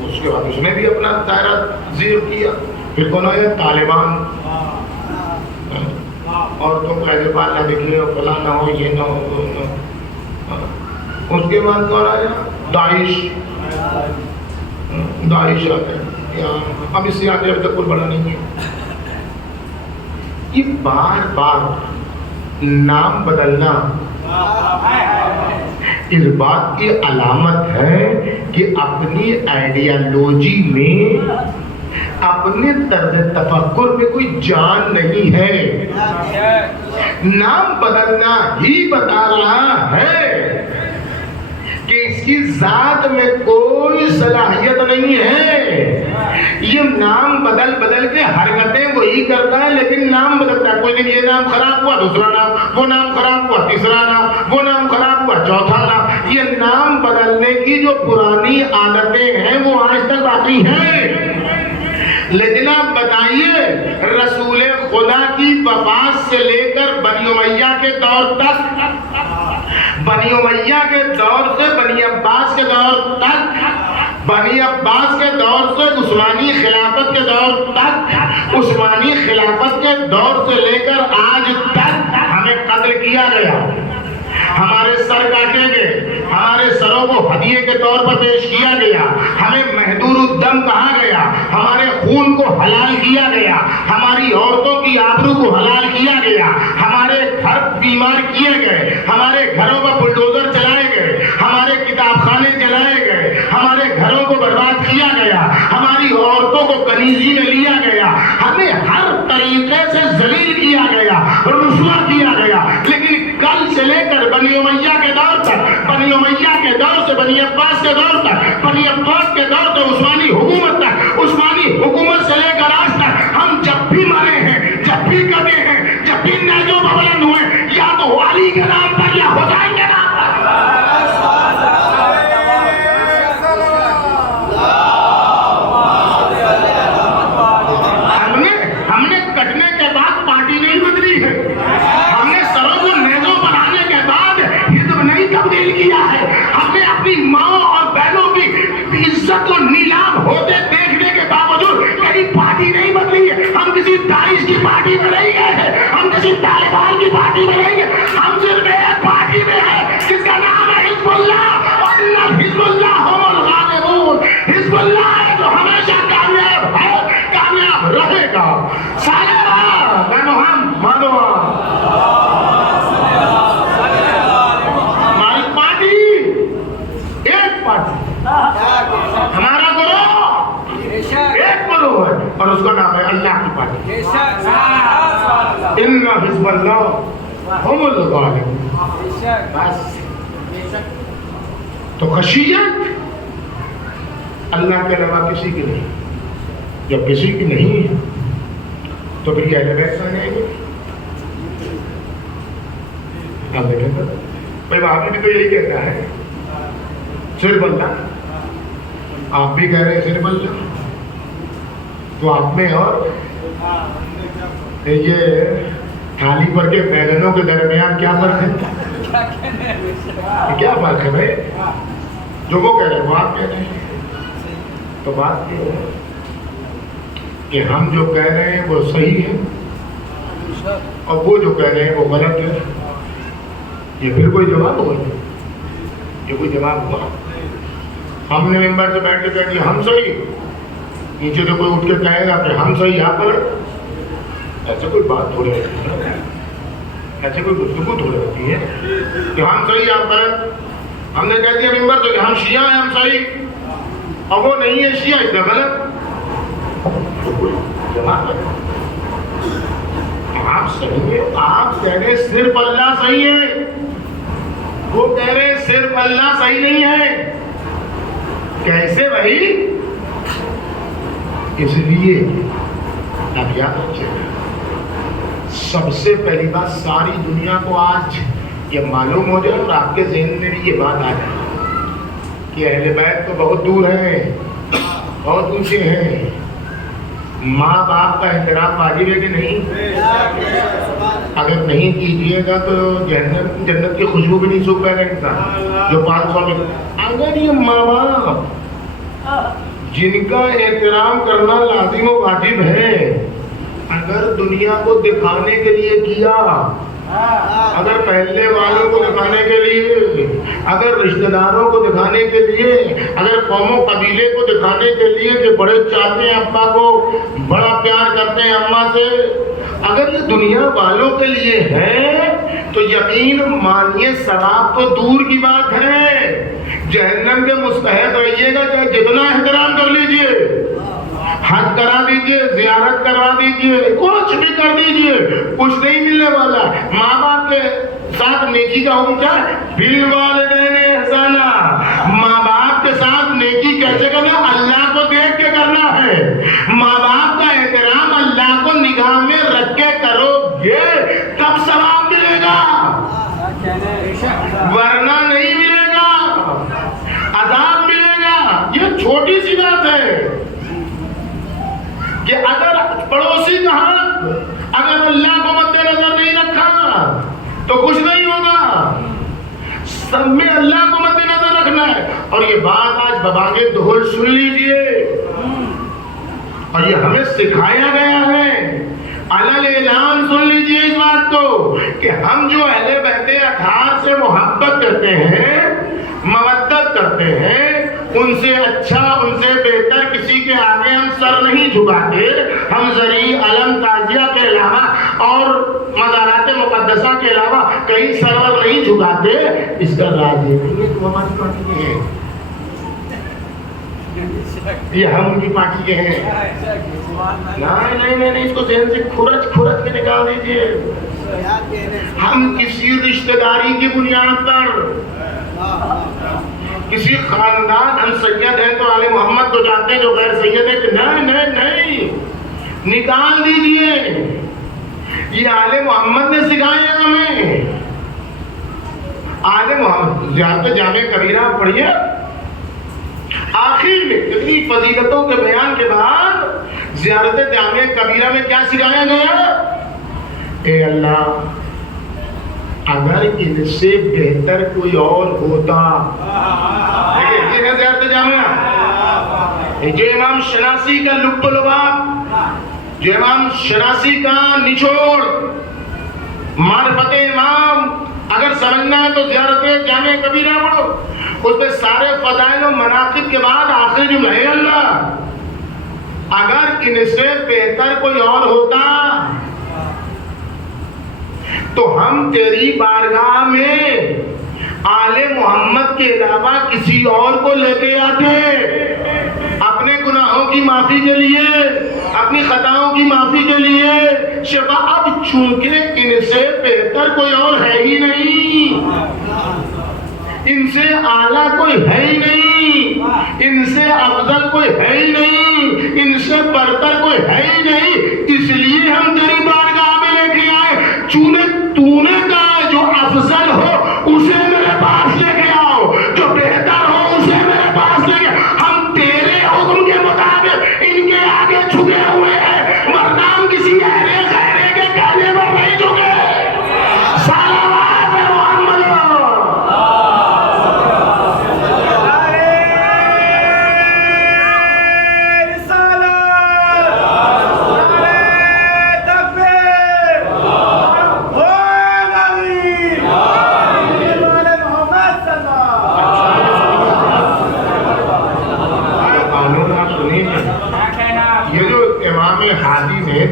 اس کے بعد اس نے بھی اپنا دائرہ زیر کیا۔ پھر کون آیا؟ طالبان، عورتوں کو ایسے پال نہ دکھے اور فلاں نہ ہو، یہ نہ ہو، وہ نہ ہو۔ اس کے بعد کون آیا؟ داعش، داعش آتے ہیں، اب اس سے آگے ابھی تک کوئی بڑا نہیں ہے۔ یہ بار بار نام بدلنا اس بات کی علامت ہے کہ اپنی آئیڈیالوجی میں، اپنے طرز تفکر میں کوئی جان نہیں ہے۔ نام بدلنا ہی بتا رہا ہے کہ اس کی ذات میں کوئی صلاحیت نہیں ہے۔ یہ نام بدل بدل کے حرکتیں وہی کرتا ہے، لیکن نام بدلتا ہے۔ کوئی دن یہ نام خراب ہوا، دوسرا نام، وہ نام خراب ہوا، تیسرا نام، وہ نام خراب ہوا، چوتھا نام۔ یہ نام بدلنے کی جو پرانی عادتیں ہیں وہ آج تک باقی ہیں۔ لیکن آپ بتائیے، رسول خدا کی وفات سے لے کر بنی امیہ کے دور تک، بنی امیہ کے دور سے بنی عباس کے دور تک، بنی عباس کے دور سے عثمانی خلافت کے دور تک، عثمانی خلافت کے دور سے لے کر آج تک ہمیں قتل کیا گیا، ہمارے سر کاٹے گئے، ہمارے سروں کو ہدیے کے طور پر پیش کیا گیا، ہمیں مہدور الدم کہا گیا، ہمارے خون کو حلال کیا گیا، ہماری عورتوں کی آبرو کو حلال کیا گیا، ہمارے گھر بیمار کیے گئے، ہمارے گھروں پر بلڈوزر چلائے گئے، ہمارے کتاب خانے جلائے گئے، ہمارے گھروں کو برباد کیا گیا، ہماری عورتوں کو کنیزی میں لیا گیا، ہمیں ہر طریقے سے ذلیل کیا گیا، رسوا کیا گیا۔ لیکن کل سے لے کر بنی امیہ کے دور تک، بنی امیہ کے دور سے بنی عباس کے دور تک، بنی عباس کے دور سے عثمانی حکومت تک، عثمانی حکومت سے لے کر آج تک، ہم جب بھی مرے ہیں، جب بھی کٹے ہیں، جب بھی نیزوں پر بلند ہوئے، یا تو علی کے نام پر یا حسین کے نام پر۔ ہم نے کٹنے کے بعد پارٹی نہیں بدلی ہے، ہم نے سروں کو نیزوں پر آنے کے بعد حزب نہیں تبدیل کیا ہے، ہم نے اپنی ماں اور بہنوں کی عزت کو نیلام ہوتے دیکھنے کے باوجود کہیں پارٹی نہیں بدلی ہے۔ ہم کسی داعش کی پارٹی میں نہیں گئے ہیں، ہم کسی طالبان کی پارٹی میں نہیں گئے، ہم صرف ایک پارٹی میں ہیں جس کا نام ہے حزب اللہ، اور حزب اللہ هم الغالبون۔ حزب اللہ ہے جو ہمیشہ کامیاب ہے، کامیاب رہے گا۔ صالحہ میں محمد ہماری پارٹی ایک پارٹی، ہمارا گروہ ایک گروہ ہے، اور اس کا نام ہے اللہ کی پارٹی۔ ان حزب اللہ هم الغالبون۔ بس تو خشیت اللہ کے علاوہ کسی کی نہیں۔ جب کسی کی نہیں ہے تو پھر یہ اہل بیت میں نہیں گے۔ آپ دیکھیں گے بھائی وہاں بھی تو یہی کہتا ہے صرف اللہ، آپ بھی کہہ رہے ہیں صرف اللہ، تو آپ میں اور یہ تھالی پر کے بیگنوں کے درمیان کیا فرق ہے؟ کیا فرق ہے بھائی؟ جو وہ کہہ رہے ہیں وہ آپ کہہ رہے ہیں، تو بات یہ ہے کہ ہم جو کہہ رہے ہیں وہ صحیح ہے اور وہ جو کہہ رہے ہیں وہ غلط ہے. یہ پھر کوئی جواب ہوا؟ یہ کوئی جواب ہوا؟ ہم نے ممبر سے بیٹھ کے کہہ دیا ہم صحیح، نیچے سے کوئی اٹھ کے کہے گا کہ ہم صحیح آپ غلط. ایسے کوئی بات تھوڑی ہوتی ہے، ایسے کوئی گفتگو تھوڑی ہوتی ہے کہ ہم صحیح آپ غلط. ہم نے کہہ دیا ممبر سے کہ ہم شیعہ ہیں ہم صحیح اور وہ نہیں ہے شیعہ اس کا غلط. جواب ہے آپ صحیح ہے، آپ کہہ رہے صرف اللہ صحیح ہے، وہ کہہ رہے صرف اللہ صحیح نہیں ہے. کیسے بھائی؟ اس لیے اب یاد رکھیے سب سے پہلی بات ساری دنیا کو آج یہ معلوم ہو جائے اور آپ کے ذہن میں بھی یہ بات آ جائے کہ اہل بیت تو بہت دور ہیں، بہت اونچے ہیں. ماں باپ کا احترام واجب ہے کہ نہیں؟ اگر نہیں کیجیے گا تو جنت کی خوشبو بھی نہیں سوکھ پائے گا انسان جو 500 میں. اگر یہ ماں باپ جن کا احترام کرنا لازم و واجب ہے اگر دنیا کو دکھانے کے لیے کیا، اگر پہلے والوں کو دکھانے کے لیے، اگر رشتہ داروں کو دکھانے کے لیے، اگر قوم و قبیلے کو دکھانے کے لیے کہ بڑے چاہتے ہیں ابا کو، بڑا پیار کرتے ہیں اماں سے، اگر یہ دنیا والوں کے لیے ہے تو یقین مانیے ثواب تو دور کی بات ہے. جہنم کے مستحق رہیے گا چاہے جتنا احترام کر لیجئے، حج کرا دیجئے، زیارت کروا دیجئے، کچھ بھی کر دیجئے، کچھ نہیں ملنے والا. ماں باپ کے ساتھ نیکی کا حکم کیا ہے؟ بالوالدین احسانا. ماں باپ کے ساتھ نیکی کیسے کرنا؟ اللہ کو دیکھ کے کرنا ہے. ماں باپ کا احترام اللہ کو نگاہ میں رکھ کے کرو گے تب ثواب ملے گا، ورنہ نہیں ملے گا، عذاب ملے گا. یہ چھوٹی سی بات ہے کہ اگر پڑوسی کا حق اگر اللہ کو مد نظر نہیں رکھا تو کچھ نہیں ہوگا. سب میں اللہ کو مد نظر رکھنا ہے. اور یہ بات آج ببانگے دھول سن لیجئے، اور یہ ہمیں سکھایا گیا ہے. علل اعلان سن لیجئے اس بات کو کہ ہم جو اہل بیت اطہار سے محبت کرتے ہیں، مودت کرتے ہیں، ان سے اچھا ان سے بہتر کسی کے آگے ہم سر نہیں جھکاتے. ہم زرعی علم تعزیہ کے علاوہ اور مزارات مقدسہ کے علاوہ کہیں سر نہیں جھکاتے. اس کا راز یہ نہیں ہے کہ وہ ہماری پارٹی کے ہیں، یہ ہم ان کی پارٹی کے ہیں. نہیں نہیں نہیں، اس کو ذہن سے کھرچ کے نکال دیجئے. ہم کسی رشتہ داری کی بنیاد پر، کسی خاندان ہم سید ہیں تو آل محمد کو جانتے ہیں، جو غیر سید ہے کہ نہیں نہیں نہیں، نکال دیجئے. یہ آل محمد نے سکھایا ہمیں. آل محمد زیارت جامع کبیرہ پڑھیے، آخر میں اتنی فضیلتوں کے بیان کے بعد زیارت جامع کبیرہ میں کیا سکھایا گیا؟ اے اللہ اگر ان سے بہتر کوئی اور ہوتا. یہ ہے زیارت جامع، جو امام شناسی کا لب و لباب، جو امام شناسی کا نچوڑ، معرفت امام اگر سمجھنا ہے تو زیارت جامع کبیرہ پڑھو. اس میں سارے فضائل و مناقب کے بعد آخر جملہ ہے اللہ اگر ان سے بہتر کوئی اور ہوتا تو ہم تیری بارگاہ میں آل محمد کے علاوہ کسی اور کو لے کے آتے، اپنے گناہوں کی معافی کے لیے، اپنی خطاؤں کی معافی کے لیے. شفا اب چونکہ ان سے بہتر کوئی اور ہے ہی نہیں، ان سے اعلیٰ کوئی ہے ہی نہیں، ان سے افضل کوئی ہے ہی نہیں، ان سے برتر کوئی ہے ہی نہیں، اس لیے ہم تیری بارگاہ میں لے کے آئے. چونکہ تو نے کہا جو افضل ہو اسے میں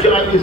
40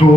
2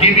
GB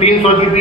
300 GB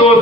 2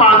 5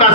10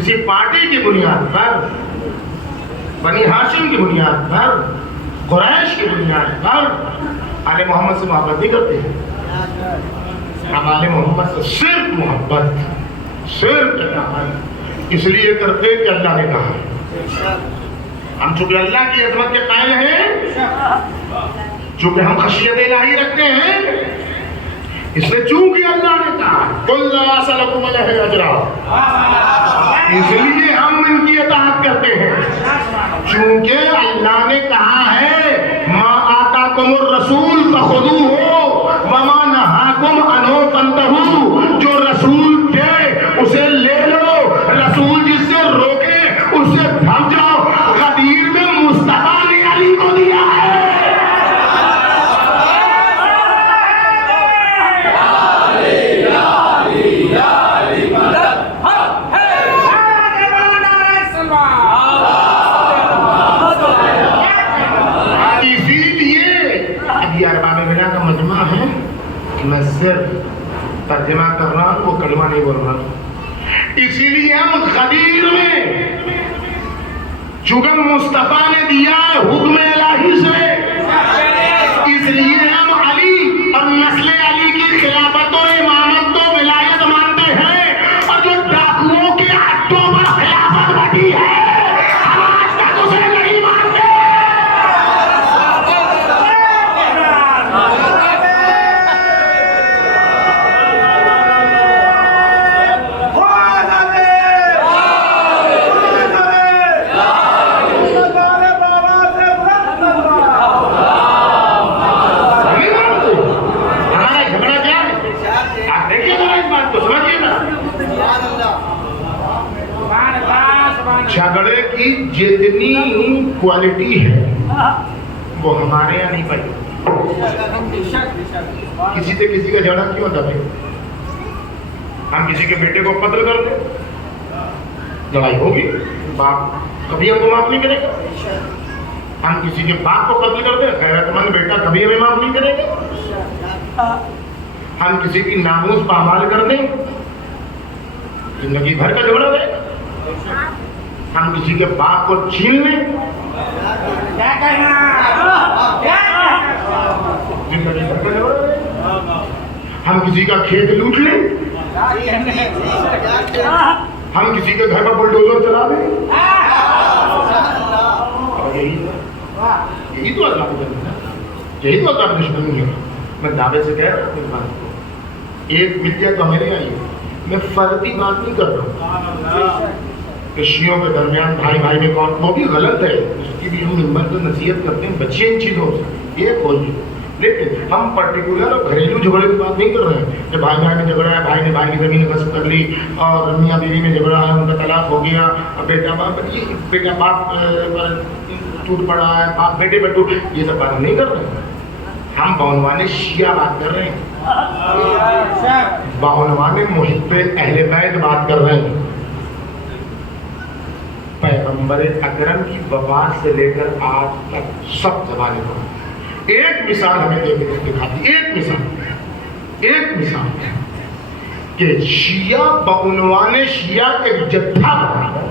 کسی پارٹی کی بنیاد پر، بنی ہاشم کی بنیاد پر، قریش کی بنیاد پر آل محمد سے محبت نہیں کرتے ہیں. ہم آل محمد سے صرف محبت، صرف اس لیے کرتے کہ اللہ نے کہا. ہم چونکہ اللہ کی عظمت کے قائل ہیں، چونکہ ہم خشیت الہی رکھتے ہیں، اس لیے چونکہ اللہ نے کہا قُلْ لَا أَسْأَلُكُمْ عَلَيْهِ أَجْرًا، اس لیے ہم ان کی اطاعت کرتے ہیں. چونکہ اللہ نے کہا ہے مَا آتَاكُمُ الرَّسُولُ فَخُذُوهُ وَمَا نَهَاكُمْ عَنْهُ فَانْتَهُوا، جو رسول دے اسے لے لو، رسول جس سے روکے اس سے بھگ جاؤ. غدیر میں مصطفیٰ نے علی کو دیا ہے. میں صرف ترجمہ کر رہا ہوں، وہ کلمہ نہیں بول رہا. اسی لیے ہم غدیر میں چونکہ مصطفیٰ نے دیا ہے حکم الہی سے، اس لیے ہم علی اور نسل علی کی خلافت و امامت و ولایت مانتے ہیں. اور جو ڈاکوؤں کے ہاتھوں پر خلافت بٹی ہے ہم آج تک اسے نہیں مانتے. جھگڑے کی جتنی کوالٹی ہے وہ ہمارے یہاں نہیں پائی. کسی سے کسی کا جھگڑا کیوں ہوتا ہے؟ ہم کسی کے بیٹے کو قتل کر دیں، لڑائی ہوگی، باپ کبھی ہم کو معاف نہیں کرے گا. ہم کسی کے باپ کو قتل کر دیں، غیرت مند بیٹا کبھی ہمیں معاف نہیں کرے گا. ہم کسی کی ناموس پامال کر دیں، زندگی بھر کا جھگڑا رہے گا. ہم کسی کے باپ کو چھین لیں، زندگی بھر کا جھگڑا رہے گا. ہم کسی کا کھیت لوٹ لیں، ہم کسی کے گھر پر بلڈوزر چلا دیں. یہی تو عذاب ہے، یہی تو عذاب دشمنی ہے. میں دعوے سے کہہ رہا ہوں اس بات کو. ایک ودیا تو میرے آئی ہے، میں فردی بات نہیں کر رہا ہوں کہ شیعوں کے درمیان بھائی بھائی میں کون، وہ بھی غلط ہے، اس کی بھی ہم ممبر کو نصیحت کرتے ہیں، بچے ان چیزوں سے یہ کھولیں. لیکن ہم پرٹیکولر اور گھریلو جھگڑے کی بات نہیں کر رہے ہیں کہ بھائی بھائی میں جھگڑا ہے، بھائی نے بھائی کی زمین غصب کر لی، اور میاں بیوی میں جھگڑا ہے، ان کا طلاق ہو گیا، اور بیٹا باپ ٹوٹ پڑا ہے، باپ بیٹے پہ ٹوٹ، یہ سب بات ہم نہیں کر رہے ہیں. ہم بعنوان شیعہ بات کر رہے ہیں، بعنوان محب اہل بیت بات کر رہے ہیں. پیغمبر اکرم کی وفات سے لے کر آج تک سب زمانے کو ایک مثال ہمیں دکھاتی، ایک مثال کہ شیعہ بعنوان شیعہ ایک جتھا بنا کر،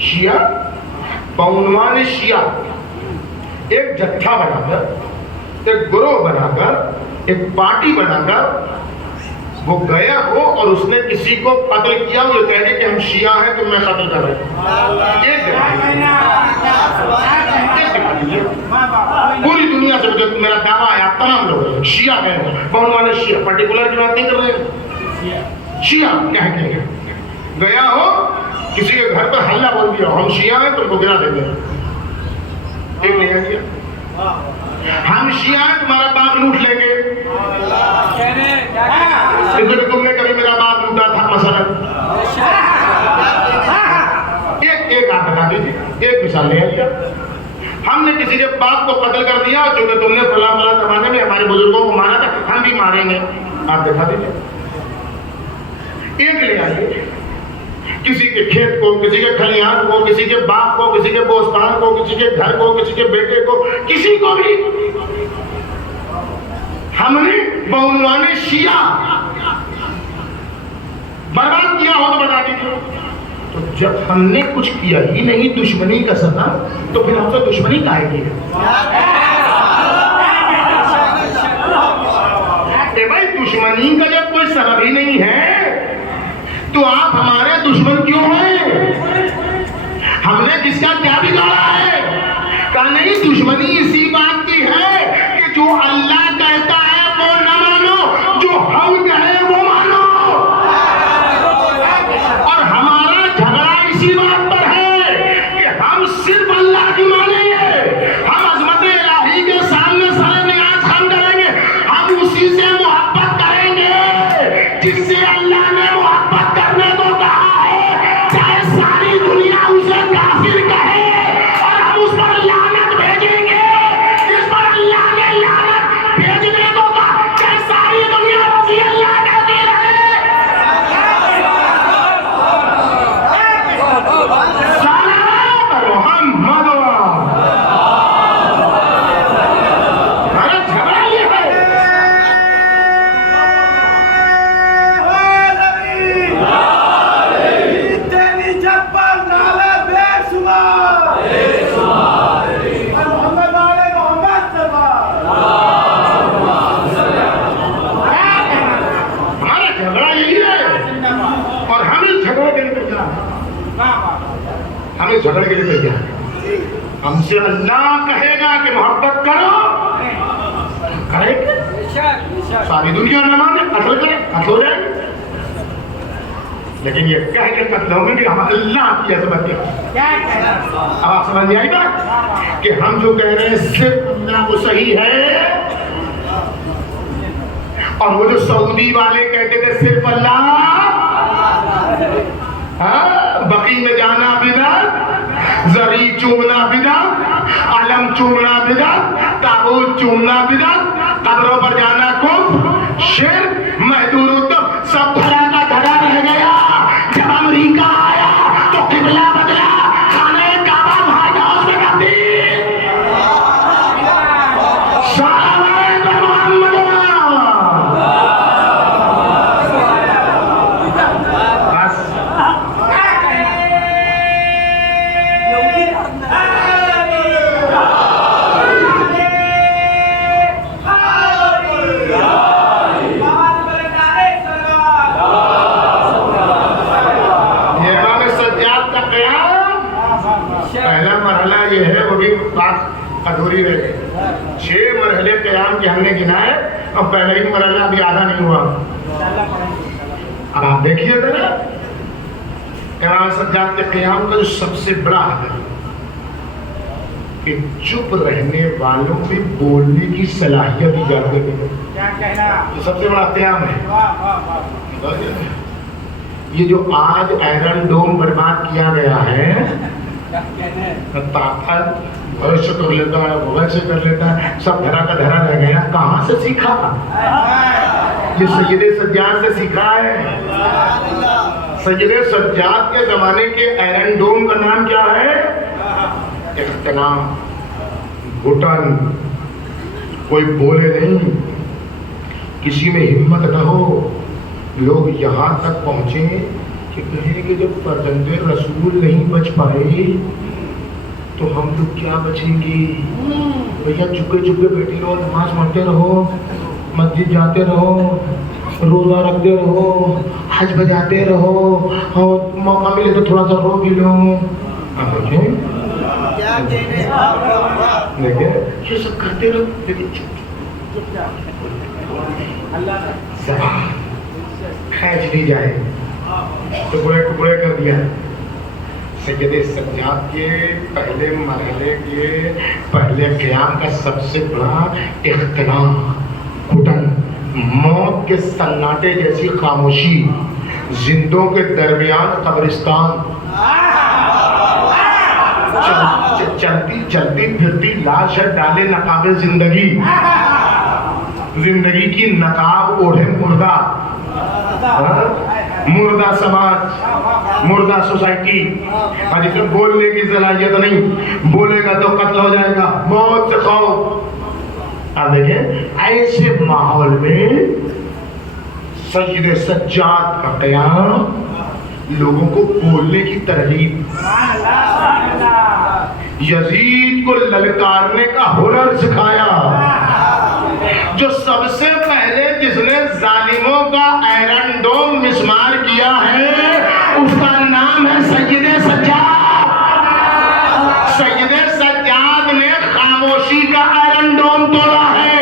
شیعہ بعنوان شیعہ ایک جتھا بنا کر، ایک گروہ بنا کر، ایک پارٹی بنا کر وہ گیا ہو اور اس نے کسی کو قتل کیا ہو، یہ کہنے کہ ہم شیعہ ہیں تو میں قتل کر رہا ہوں. پوری دنیا سے میرا دعویٰ ہے، آپ تمام لوگ شیعہ ہیں، بعنوان شیعہ، پرٹیکولر کی بات نہیں کر رہے ہیں، شیعہ کہہ کے گیا ہو کسی کے گھر پر حلہ بول دیا، ہم شیعہ ہیں تم کو گرا دیں گے. ایک نہیں ہے کیا ہم شیعہ ہیں تمہارا باپ لوٹ لیں گے، تم نے کبھی میرا باپ لوٹا تھا مثلا؟ ایک آپ بتا دیجیے، ایک مثال لے آئیے. ہم نے کسی کے باپ کو قتل کر دیا چونکہ تم نے فلاں فلاں زمانے میں ہمارے بزرگوں کو مارا تھا، ہم بھی ماریں گے. آپ دکھا دیجیے. ایک لے آئیے، کسی کے کھیت کو، کسی کے کھلیان کو، کسی کے باپ کو، کسی کے بوستان کو، کسی کے گھر کو، کسی کے بیٹے کو، کسی کو بھی ہم نے بعنوان شیعہ برباد کیا ہو تو بتا دیجیے. تو جب ہم نے کچھ کیا ہی نہیں دشمنی کا سبب, تو پھر ہم سے دشمنی کائے گی؟ کہ بھائی دشمنی کا جب کوئی سبب ہی نہیں ہے تو آپ ہمارے دشمن کیوں ہیں؟ ہم نے کس کا کیا بگاڑا ہے؟ کہ نہیں, دشمنی اسی بات کی ہے کہ جو اللہ کہتا ہے وہ نہ مانو, جو ہم کہیں وہ مانو. اور ہمارا جھگڑا اسی بات پر ہے کہ ہم صرف اللہ کی مانیں گے, ہم عظمت الہی کے سامنے سر نیاز خم کریں گے, ہم اسی سے محبت کریں گے جس سے اللہ نے محبت کرنے کو کہا ہے, چاہے ساری دنیا اسے کافر کہے, اور ہم اس پر لعنت بھیجیں گے جس پر اللہ نے لعنت بھیجنے کو کہا, چاہے ساری دنیا رضی اللہ کہتی رہے. سلام محمد. ہمارا جھگڑا یہ ہے. تیری جب پر نالے بے شمار, محمد والے محمد سرور. ہمارا جھگڑا یہی ہے, اور ہم اس جھگڑے کے لیے کیا ہے؟ ہم اس جھگڑے کے لیے کیا ہے؟ ہم سے اللہ کہے گا کہ محبت کرو, کرے گا, ساری دنیا نہ مانے, قتل کرے, قتل ہو جائے. لیکن یہ کہہ کے قتل ہوں گے کہ ہم اللہ کی عظمت کیا. اب آپ سمجھ آئی بات کہ ہم جو کہہ رہے ہیں صرف اللہ کو صحیح ہے, اور وہ جو سعودی والے کہتے تھے صرف اللہ, بقی میں جانا بدعت, زری چومنا بدعت, علم چومنا بدعت, تابوت چومنا بدعت, قبروں پر جانا کفر, شرک, محدود الدم, سب دھرا کا دھرا رہ گیا. جب امریکہ آیا تو قبلہ بدلا, خانہ کعبہ وہاں جاؤ میں تبدیل. سلام علیکم محمد. بس یہ امام سجاد کا قیام پہلا مرحلہ یہ ہے, وہ بھی بات ادھوری رہ گئی. 6 مرحلے قیام کے ہم نے گنائے, اور پہلا ہی مرحلہ ابھی آدھا نہیں ہوا. اب آپ دیکھیے ذرا امام سجاد کے قیام کا جو سب سے بڑا حل ہے کہ چپ رہنے والوں میں بولنے کی صلاحیت ایجاد کرتے ہیں. یہ سب سے بڑا قیام ہے. یہ جو آج آئرن ڈوم برباد کیا گیا ہے, طاقت ایسے کر لیتا ہے, وہ ویسے کر لیتا ہے, سب دھرا کا دھرا رہ گیا. کہاں سے سیکھا؟ یہ سید سجاد سے سیکھا ہے. سید سجاد کے زمانے کے آئرن ڈوم کا نام کیا ہے؟ اختنام, گھٹن. کوئی بولے نہیں, کسی میں ہمت نہ ہو. لوگ یہاں تک پہنچے کہ کہیں کہ جب فرزند رسول نہیں بچ پائے تو ہم لوگ کیا بچیں گے؟ بھیا چپے چپے بیٹھے رہو, نماز پڑھتے رہو, مسجد جاتے رہو, روزہ رکھتے رہو, حج بجاتے رہو, اور موقع ملے تو تھوڑا سا رو بھی لو. دیکھیں یہ سب کرتے رہو, زبان کھینچ لی جائے, ٹکڑے ٹکڑے کر دیا. سید سجاد کے پہلے مرحلے کے پہلے قیام کا سب سے بڑا اختنام, گھٹن, موت کے سناٹے جیسی خاموشی, زندوں کے درمیان قبرستان, چلتی چلتی پھرتی لاش ہے ڈالے نقاب زندگی, زندگی کی نقاب اوڑھے مردہ, مردہ سماج, مردہ سوسائٹی. آج اسے بولنے کی صلاحیت نہیں, بولے گا تو قتل ہو جائے گا, موت سے خوف. اب دیکھیں ایسے ماحول میں سید سجاد کا قیام، لوگوں کو بولنے کی ترغیب، یزید کو للکارنے کا ہنر سکھایا۔ جو سب سے پہلے جس نے ظالموں کا آئرن ڈوم مسمار کیا ہے اس کا نام ہے سید سجاد۔ سید سجاد نے خاموشی کا آئرن ڈوم توڑا ہے،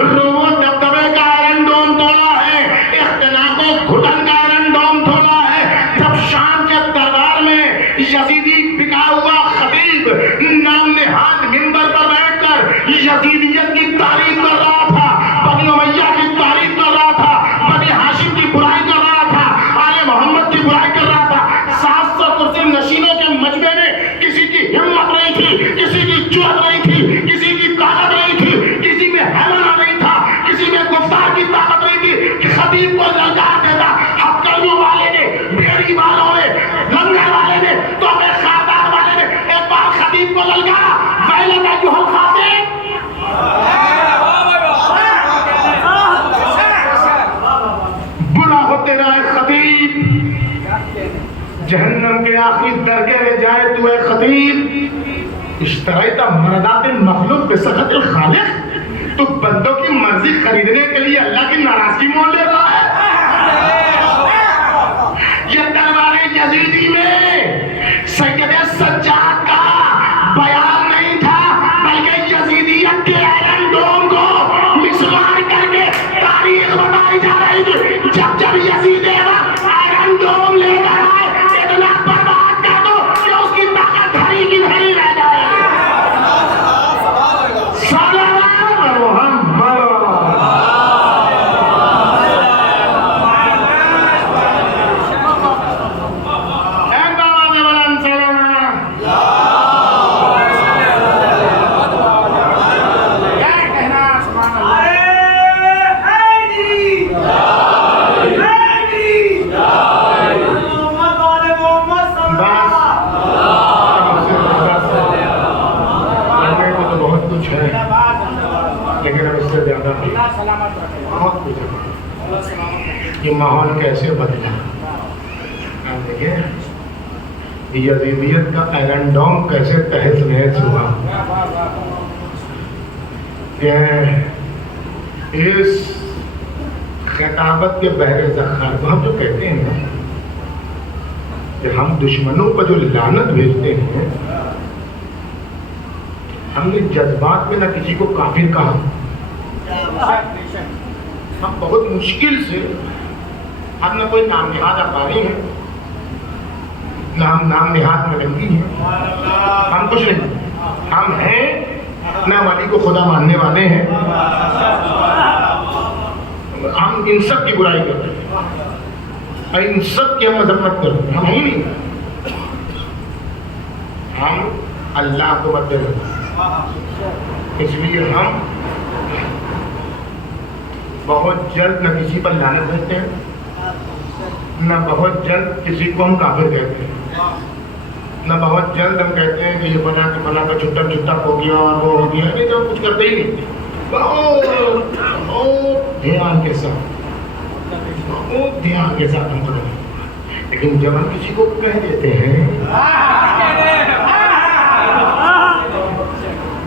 روم و دبدبے کا آئرن ڈوم توڑا ہے، اختناق و گھٹن کا آئرن ڈوم توڑا ہے۔ جب شام کے دربار میں یزیدی بکا ہوا خطیب نام نہاد منبر پر بیٹھ کر یزیدیت کی تعریف کر رہا تھا، بنی امیہ کی تعریف کر رہا تھا، بنی ہاشم کی برائی کر رہا تھا، آل محمد کی برائی کر رہا تھا، 700 کرسی نشینوں کے مجمع میں کسی کی ہمت نہیں تھی، کسی کی جرأت نہیں تھی، کسی کی طاقت نہیں تھی، کسی میں حیرانہ نہیں تھا، کسی میں گفتار کی طاقت نہیں تھی کہ خطیب کو للکار دیتا۔ ہتھکڑیوں والے نے، بھیڑی والوں نے، لنگر والے نے، توبے خاردار والے نے ایک بار خطیب کو للکارا، ویلک ایھا الخاطب، برا ہو تیرا اے خطیب، جہنم کے آخری درگے میں جائے تو اے خطیب، اشتریت مرضات المخلوق بسخط الخالق، تو بندوں کی مرضی خریدنے کے لیے اللہ کی ناراضگی مول لے رہا ہے۔ یہ دربار یزیدی میں سید سجاد کا بیان نہیں تھا، بلکہ یزیدیت کے آئرن ڈوم کو مسمار کر کے تاریخ بتائی جا رہی تھی۔ جب جب یزید آئرن ڈوم لے کر آئے اتنا برباد کر دو کہ اس کی طاقت دھری کی دھری رہ جائے۔ سلام محمد۔ یہ ماحول کیسے بدلا، آپ دیکھیں یزیدیت کا آئرن ڈوم کیسے تہس نہس ہوا۔ اس خطابت کے بحر زخار کو ہم جو کہتے ہیں کہ ہم دشمنوں پر جو لعنت بھیجتے ہیں، ہم نے جذبات میں نہ کسی کو کافر کہا، ہم بہت مشکل سے، ہم نہ کوئی نام نہاد اقاری ہیں، نہ ہم نام نہاد ملنگی ہیں، ہم کچھ نہیں، ہم ہیں نہ ولی کو خدا ماننے والے ہیں، ہم ان سب کی برائی کرتے ہیں، ان سب کی ہم مذمت کرتے ہیں، ہم ہی نہیں، ہم اللہ کو مد نظر، اس لیے ہم بہت جلد نہ کسی پر لعنت بھیجتے ہیں، نہ بہت جلد کسی کو ہم کافر کہتے ہیں، نہ بہت جلد ہم کہتے ہیں کہ یہ فلاں کہ فلاں کا چھٹا چھٹا ہو گیا اور وہ ہو گیا، نہیں تو ہم کچھ کرتے ہی نہیں، بہت دھیان کے ساتھ، بہت دھیان کے ساتھ ہم کرتے ہیں۔ لیکن جب ہم کسی کو کہہ دیتے ہیں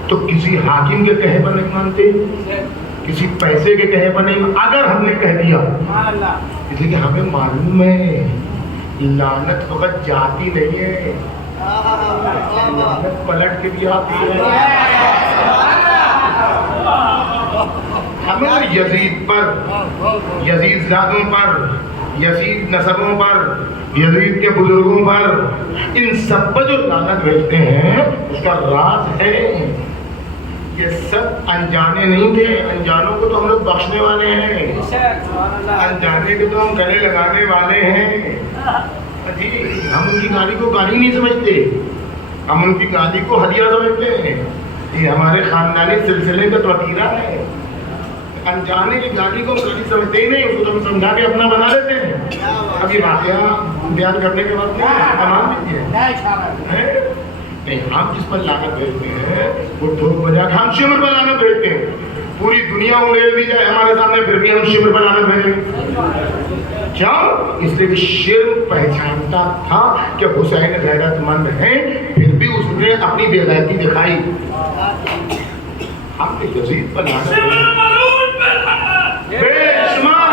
تو کسی حاکم کے کہے پر نہیں مانتے، کسی پیسے کے کہے پر نہیں، اگر ہم نے کہہ دیا، اس لیے کہ ہمیں معلوم ہے لعنت فقط جاتی نہیں ہے، لعنت پلٹ کے بھی آتی ہے۔ ہمیں یزید پر، یزید زادوں پر، یزید نسبوں پر، یزید کے بزرگوں پر، ان سب پر جو لعنت بھیجتے ہیں اس کا راز ہے یہ سب انجانے نہیں تھے، انجانوں کو تو ہم لوگ بخشنے والے ہیں، انجانے کو تو ہم گلے لگانے والے ہیں۔ جی ہم ان کی گالی کو گالی نہیں سمجھتے، ہم ان کی گالی کو ہدیہ سمجھتے ہیں، یہ ہمارے خاندانی سلسلے کا وتیرہ ہے۔ انجانے کی گالی کو گالی سمجھتے ہی نہیں، اس کو تو ہم سمجھا کے اپنا بنا لیتے ہیں۔ ابھی واقعہ بیان کرنے کے بعد تمام نہیں، ہم جس پر لعنت بھیجتے ہیں وہ ٹھوک بجا کے ہم شمر پر لعنت بھیجتے ہیں، پوری دنیا اڑیل دی جائے ہمارے سامنے پھر بھی ہم شرم پر لعنت بھیجیں گے؟ کیوں؟ اس لیے کہ شرم پہچانتا تھا کہ حسین غیرت مند ہیں، پھر بھی اس نے اپنی بے غیرتی دکھائی. ہم نے یزید پر لعنت بے شمار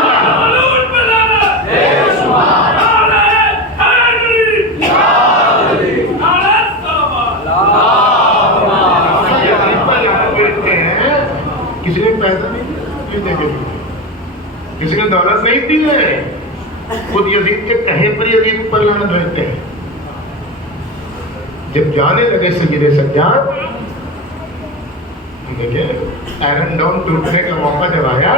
کسی نے پیسہ نہیں دیا، کسی نے دولت نہیں دی ہے، خود یزید کے کہے پر یزید پر لعنت بھیجتے ہیں. جب جانے لگے سجدے سجاد، دیکھیں آئرن ڈوم ٹوٹنے کا موقع جب آیا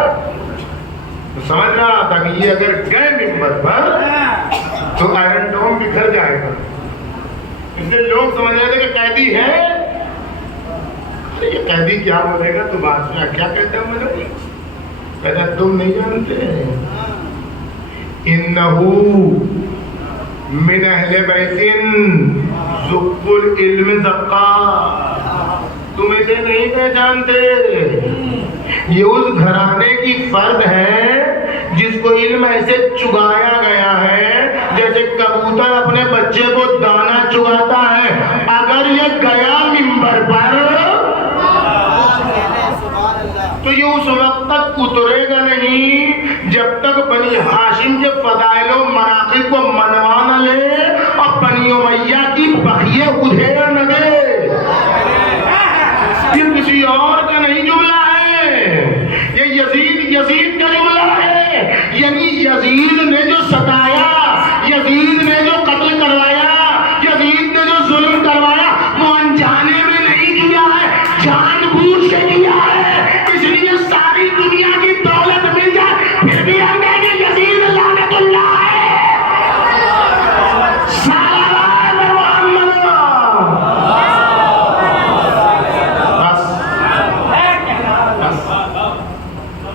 تو سمجھ رہا تھا کہ یہ اگر گئے ممبر پر تو آئرن ڈوم بکھر جائے گا. اس لیے لوگ سمجھ رہے تھے کہ قیدی ہے، یہ قیدی کیا بولے گا تو بات میں کیا کہتے ہیں؟ میں کہتا تم نہیں جانتے انہو من اہل بیت ذق العلم زقا، تم اسے نہیں پہچانتے، یہ اس گھرانے کی فرد ہے جس کو علم ایسے چگایا گیا ہے جیسے کبوتر اپنے بچے کو دانا چگاتا ہے. اگر یہ گیا ممبر پر تو یہ اس وقت تک اترے گا نہیں جب تک بنی ہاشم کے فضائل و مناقب کو منوا نہ لے اور بنی امیہ کی بخیے ادھیڑ نہ دے. یہ کسی اور کا نہیں جملہ ہے، یہ یزید کا جملہ ہے. یعنی یزید نے جو ستایا، یزید نے جو قتل کروایا، یزید نے جو ظلم کروایا، وہ انجانے میں نہیں کیا ہے، جان بوجھ کے کیا ہے. اس لیے ساری دنیا کی دولت مل جائے پھر بھی ہم کہیں گے یزید لعنت اللہ ہے.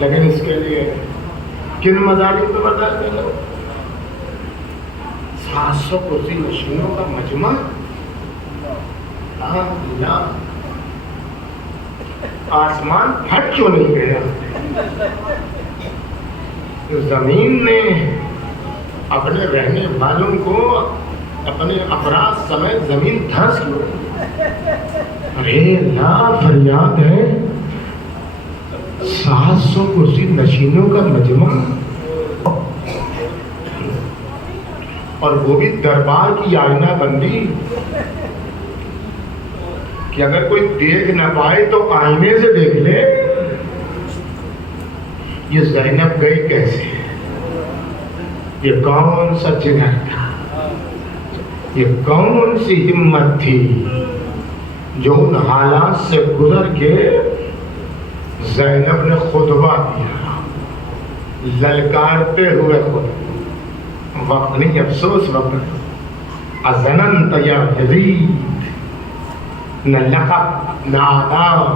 لیکن اس کے لیے کن مظالم کو برداشت کرنا؟ 700 کرسی نشینوں کا مجمع. آسمان پھٹ کیوں نہیں گیا؟ زمین نے اپنے رہنے والوں کو اپنے افراد سمیت زمین دھنس کیوں؟ ارے اللہ فریاد ہے، 700 کرسی نشینوں کا مجمع، اور وہ بھی دربار کی آئینہ بندی کہ اگر کوئی دیکھ نہ پائے تو آئینے سے دیکھ لے. یہ زینب گئی کیسے؟ یہ کون سا جگر تھا، یہ کون سی ہمت تھی جو ان حالات سے گزر کے زینب نے خطبہ دیا للکارتے ہوئے خود. وقت نہیں، افسوس وقت. ازننت یا یزید، نہ لقب نہ آداب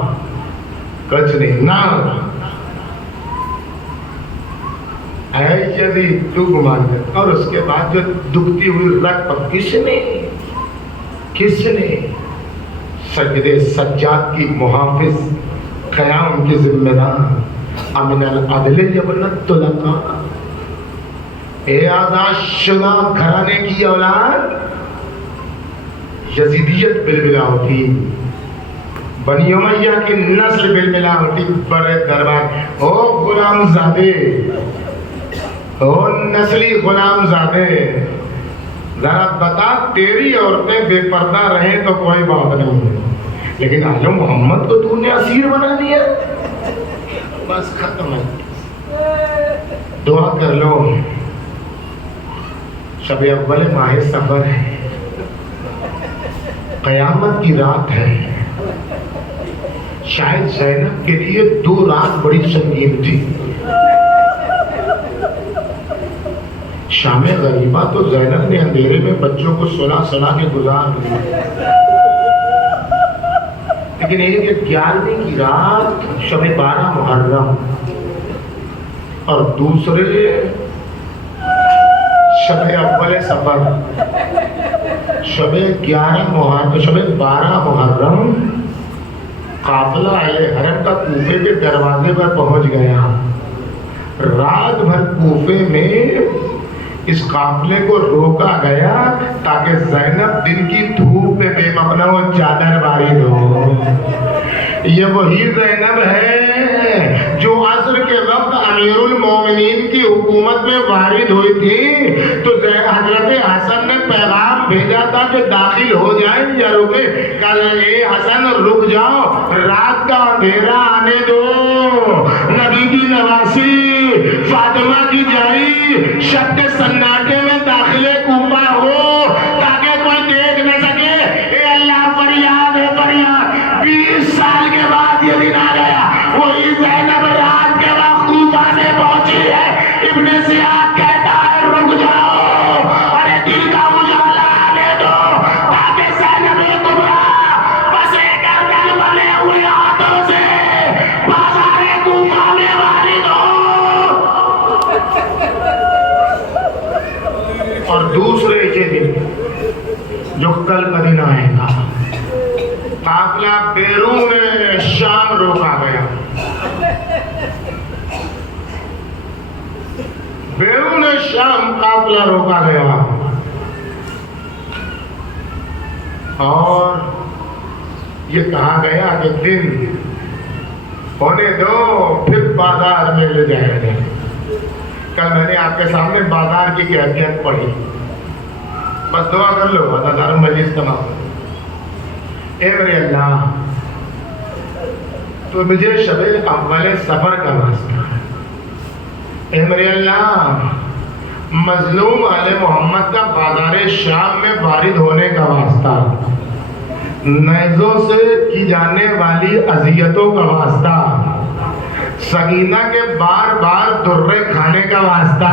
کچھ نہیں، نہ اے یزید تو گمان کر. اور اس کے بعد جو دکھتی ہوئی رگ پر کس نے سجدے سجاد کی محافظ، قیام کی ذمہ دار، امن العدل یبنت طلقا، اے آزاد شدہ گھرانے کی اولاد، یزیدیت بلبلا ہوتی، بنی امیہ کی نسل بلبلا ہوتی. بڑے دربار، او غلام زادے، او نسلی غلام زادے، ذرا بتا تیری عورتیں بے پردہ رہیں تو کوئی بات نہیں ہے، لیکن آج محمد کو تو نے اسیر بنا دیا، بس ختم ہے. دعا کر لو، شب اول ماہ صفر ہے، قیامت کی رات ہے. شاید زینب کے لیے 2 رات بڑی سنگین تھی. شام غریبہ تو زینب نے اندھیرے میں بچوں کو سلا کے گزار دی، لیکن ایک 11ویں کی رات شب 12 محرم اور دوسرے شب اول صفر، شب 12 محرم قافلہ اہل حرم کا کوفے کے دروازے پر پہنچ گیا. رات بھر کوفے میں اس قافلے کو روکا گیا تاکہ زینب دن کی دھوپ میں بے مقنا ہو چادر وارد ہو. یہ وہی زینب ہے جو عصر کے وقت امیر المومنین کی حکومت میں وارد ہوئی تھی تو حضرت حسن نے پیغام بھیجا تھا کہ داخل ہو جائیں یا رکے. کل اے حسن رک جاؤ, رات کا اندھیرا آنے دو, نبی کی نواسی فاطمہ کی جائی شب کے سناٹے میں داخلے کوفہ ہو تاکہ کوئی دیکھ نہ سکے. اے اللہ فریاد ہے فریاد, 20 سال کے بعد یہ دن آ گیا. وہی زینب رات کے وقت کوفہ سے پہنچی ہے. ابن زیاد کہتا ہے رک جاؤ, ارے دل کا اجالا آنے دو تاکہ زینب کبریٰ بسے گردن بنے ہوئے ہاتھوں سے بازار کوفہ میں وارد ہو. اور دوسرے یہ دن جو کل مدینہ آئے گا, قافلہ بیرون شام روکا گیا. بیرون شام قافلہ روکا گیا اور یہ کہا گیا کہ دن ہونے دو پھر بازار میں لے جائیں گے. کل میں نے آپ کے سامنے بازار کی کیفیت پڑھی, بس دعا کر لو ادادار مجلس تمام. اے میرے اللہ, تو مجھے شب اول سفر کا واسطہ, اے میرے اللہ مظلوم آل محمد کا بازار شام میں وارد ہونے کا واسطہ, نیزوں سے کی جانے والی اذیتوں کا واسطہ, سکینہ کے بار بار درے کھانے کا واسطہ,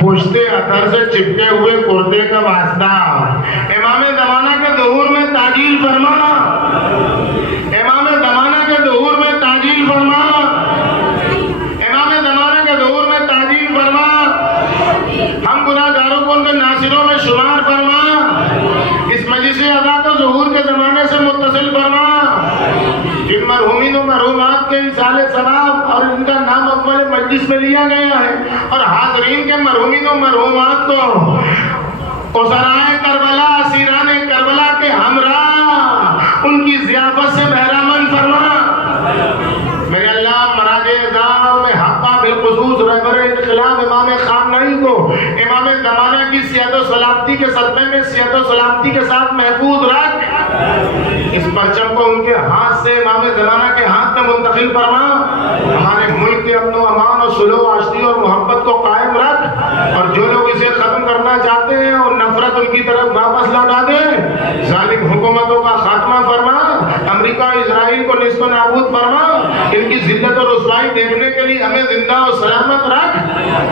پشتے عطر سے چپکے ہوئے کرتے کا واسطہ, امام زمانہ کے ظہور میں تعجیل فرما, امام زمانہ کے ظہور میں تعجیل فرما, امام زمانہ کے ظہور میں تعجیل فرما. ہم گناہگاروں کو ان کے ناصروں میں شمار فرما, اس مجلس ادا کو ظہور کے زمانے سے متصل فرما. جن مرحومین و مرحومات کے انسان ثواب اور ان کا نام اول مجلس میں لیا گیا ہے, اور حاضرین کے مرحومین و مرحومات کو اسرائے کربلا, اسیران کربلا کے ہمراہ ان کی ضیافت سے بہرامند فرما. میرے اللہ مراج اعظام میں حقہ بالخصوص رہبر انقلاب امام خامنہی کو امام زمانہ کی صحت و سلامتی کے صدقے میں صحت و سلامتی کے ساتھ محفوظ رکھ. اس پرچم کو ان کے ہاتھ سے امام زمانہ کے ہاتھ میں منتقل فرما. ہمارے ملک کے امن و امان اور صلح و آشتی اور محبت کو قائم رکھ, اور جو لوگ اسے ختم کرنا چاہتے ہیں اور نفرت ان کی طرف واپس لوٹا دیں, ظالم حکومتوں کا خاتمہ فرما. امریکہ اسرائیل کو نصف نابود فرما. ان کی ذلت اور رسوائی دیکھنے کے لیے ہمیں زندہ اور سلامت رکھ.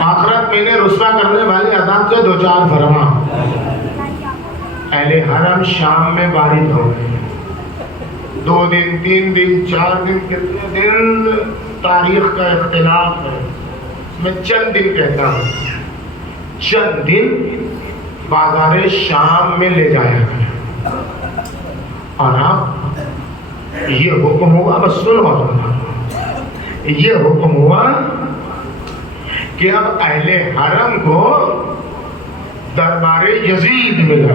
آخرت میں انہیں رسوا کرنے والے عذاب سے دوچار فرما. اہل حرم شام میں وارد ہو گئے. 2 دن 3 دن 4 دن کتنے دن تاریخ کا اختلاف ہے, میں چند دن کہتا ہوں. چند دن بازار شام میں لے جایا گیا, اور اب یہ حکم ہوا, بس سنو, یہ حکم ہوا کہ اب اہل حرم کو دربار یزید ملا.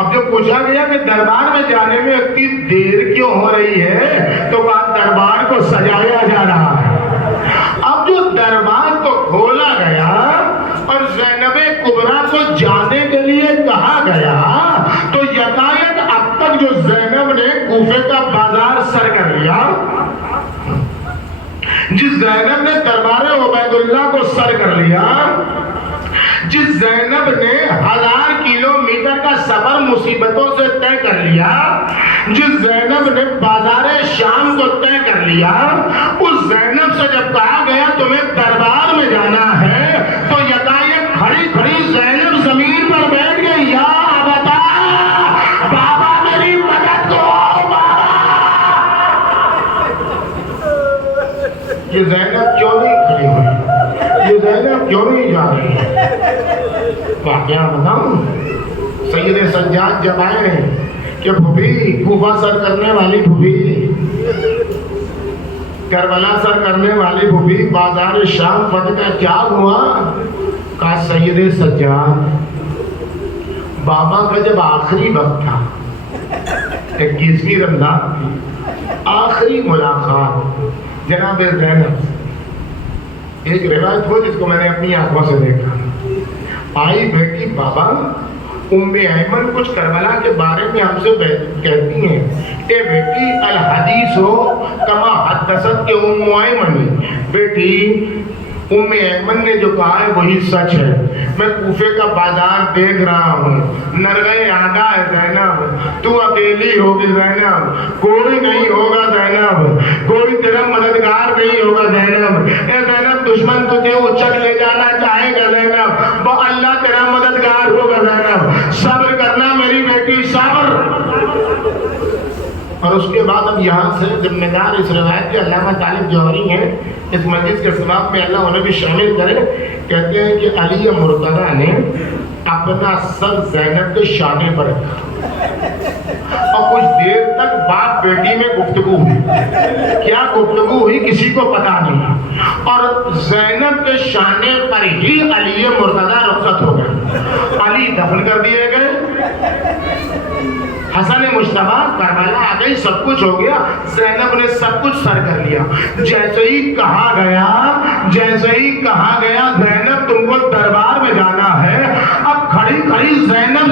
اب جب پوچھا گیا کہ دربار میں جانے میں اتنی دیر کیوں ہو رہی ہے, تو بات دربار کو سجایا جا رہا ہے. اب جو دربار کو کھولا گیا اور زینب کبریٰ کو جانے کے لیے کہا گیا, تو یکایک اب تک جو زینب نے کوفے کا بازار سر کر لیا, جس زینب نے دربار عبید اللہ کو سر کر لیا, جس زینب نے 1000 کلومیٹر کا سفر مصیبتوں سے طے کر لیا, جس زینب نے بازار شام کو طے کر لیا, اس زینب سے جب کہا گیا تمہیں دربار میں جانا ہے, تو یکایک کھڑی کھڑی زینب زمین پر بیٹھ گئی. یا بتا بابا میری مدد کو, یہ زینب کیوں نہیں کھڑی ہوئی, یہ زینب کیوں نہیں جا رہی ہے؟ واقعہ بتاؤں, سید سجاد جب آئے کہ پھوپھی کوفہ سر کرنے والی پھوپھی، کربلا سر کرنے والی پھوپھی، بازار شام فتح کا کیا ہوا؟ کہا سید سجاد بابا کا جب آخری وقت تھا، 21ویں رمضان کی آخری ملاقات جناب زینب، ایک روایت ہو جس کو میں نے اپنی آنکھوں سے دیکھا، آئی بیٹی بابا ام ایمن کچھ کربلا کے بارے میں ہم سے کہتی ہیں، اے بیٹی الحدیث ہو کما حدثت کے ام ایمن، بیٹی ام ایمن نے جو کہا ہے وہی سچ ہے، میں کوفے کا بازار دیکھ رہا ہوں، نرگئے آگا ہے زینب، تو اکیلی ہوگی زینب، کوئی نہیں ہوگا زینب، کوئی تیرا مددگار نہیں ہوگا زینب، اے زینب دشمن تجھے اچک لے جانا چاہے گا زینب، وہ اللہ تیرا مددگار ہوگا زینب، صبر کرنا میری بیٹی صبر۔ اور اس کے بعد اب یہاں سے ذمہ دار اس روایت کے علامہ طالب جوہری ہیں، اس مجلس کے سباب میں اللہ انہیں بھی شامل کرے، کہتے ہیں کہ علی مرتضیٰ نے اپنا سر زینب کے شانے پر رکھا اور کچھ دیر تک باپ بیٹی میں گفتگو ہوئی، کیا گفتگو ہوئی کسی کو پتا نہیں، اور زینب کے شانے پر ہی علی مرتضیٰ رخصت ہو گئے، علی دفن کر دیے گئے، حسن مجتبیٰ کربلا آ گئی، سب کچھ ہو گیا، زینب نے سب کچھ سر کر لیا، جیسے ہی کہا گیا زینب تم کو دربار میں جانا ہے، اب کھڑی کھڑی زینب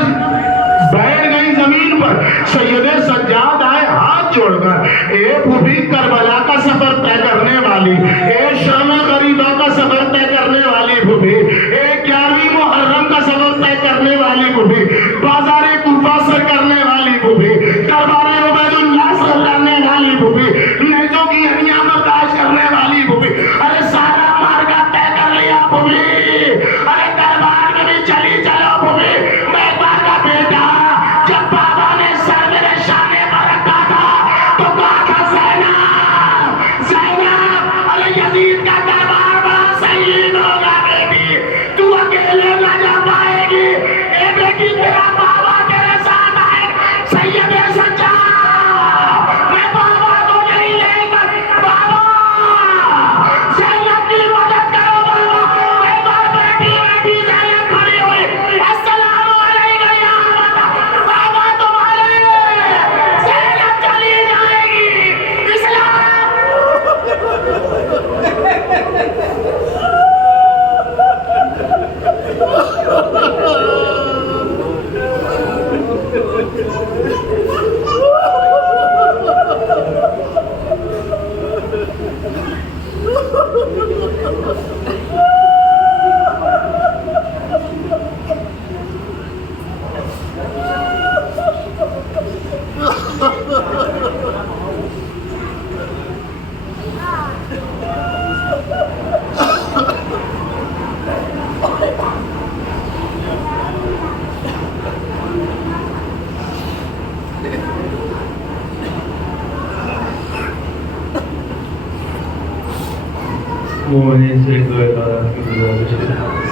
بیٹھ گئی زمین پر، سید سجاد آئے ہاتھ جوڑ کر، اے پھوپھی کربلا کا سفر طے کرنے والی، اے شام غریبہ کا سفر طے کرنے والی پھوپھی، اے 11ویں محرم کا سفر طے کرنے والی پھوپھی، بازار کوفہ سر کرنے والی پھوپھی، دربار عبید اللہ سر کرنے والی پھوپھی، نیزوں کی ہنیاں برداشت کرنے والی پھوپھی، ارے سارا مارکا طے کر لیا پھوپھی، ارے دربار میں بھی چلی چلو پھوپھی، میں ایک بار کا بیٹا جب بابا نے سر میرے شانے پر رکھا تھا تو کہا تھا زینب زینب، ارے یزید کا دربار بڑا سنگین ہوگا بیٹی، تو اکیلے نہ جا پائے گی، اے بیٹی تیرا بابا تیرے ساتھ آئے، سید سجاد میں بابا کو نہیں لے کر، بابا زینب کی مدد کرو بابا، ایک بار بیٹی زینب کھڑی ہوئی، السلام علیکم یا بابا تمہارے زینب چلی جائے گی، اسلام مومنین سے دعائے دارات کی گزارش ہے۔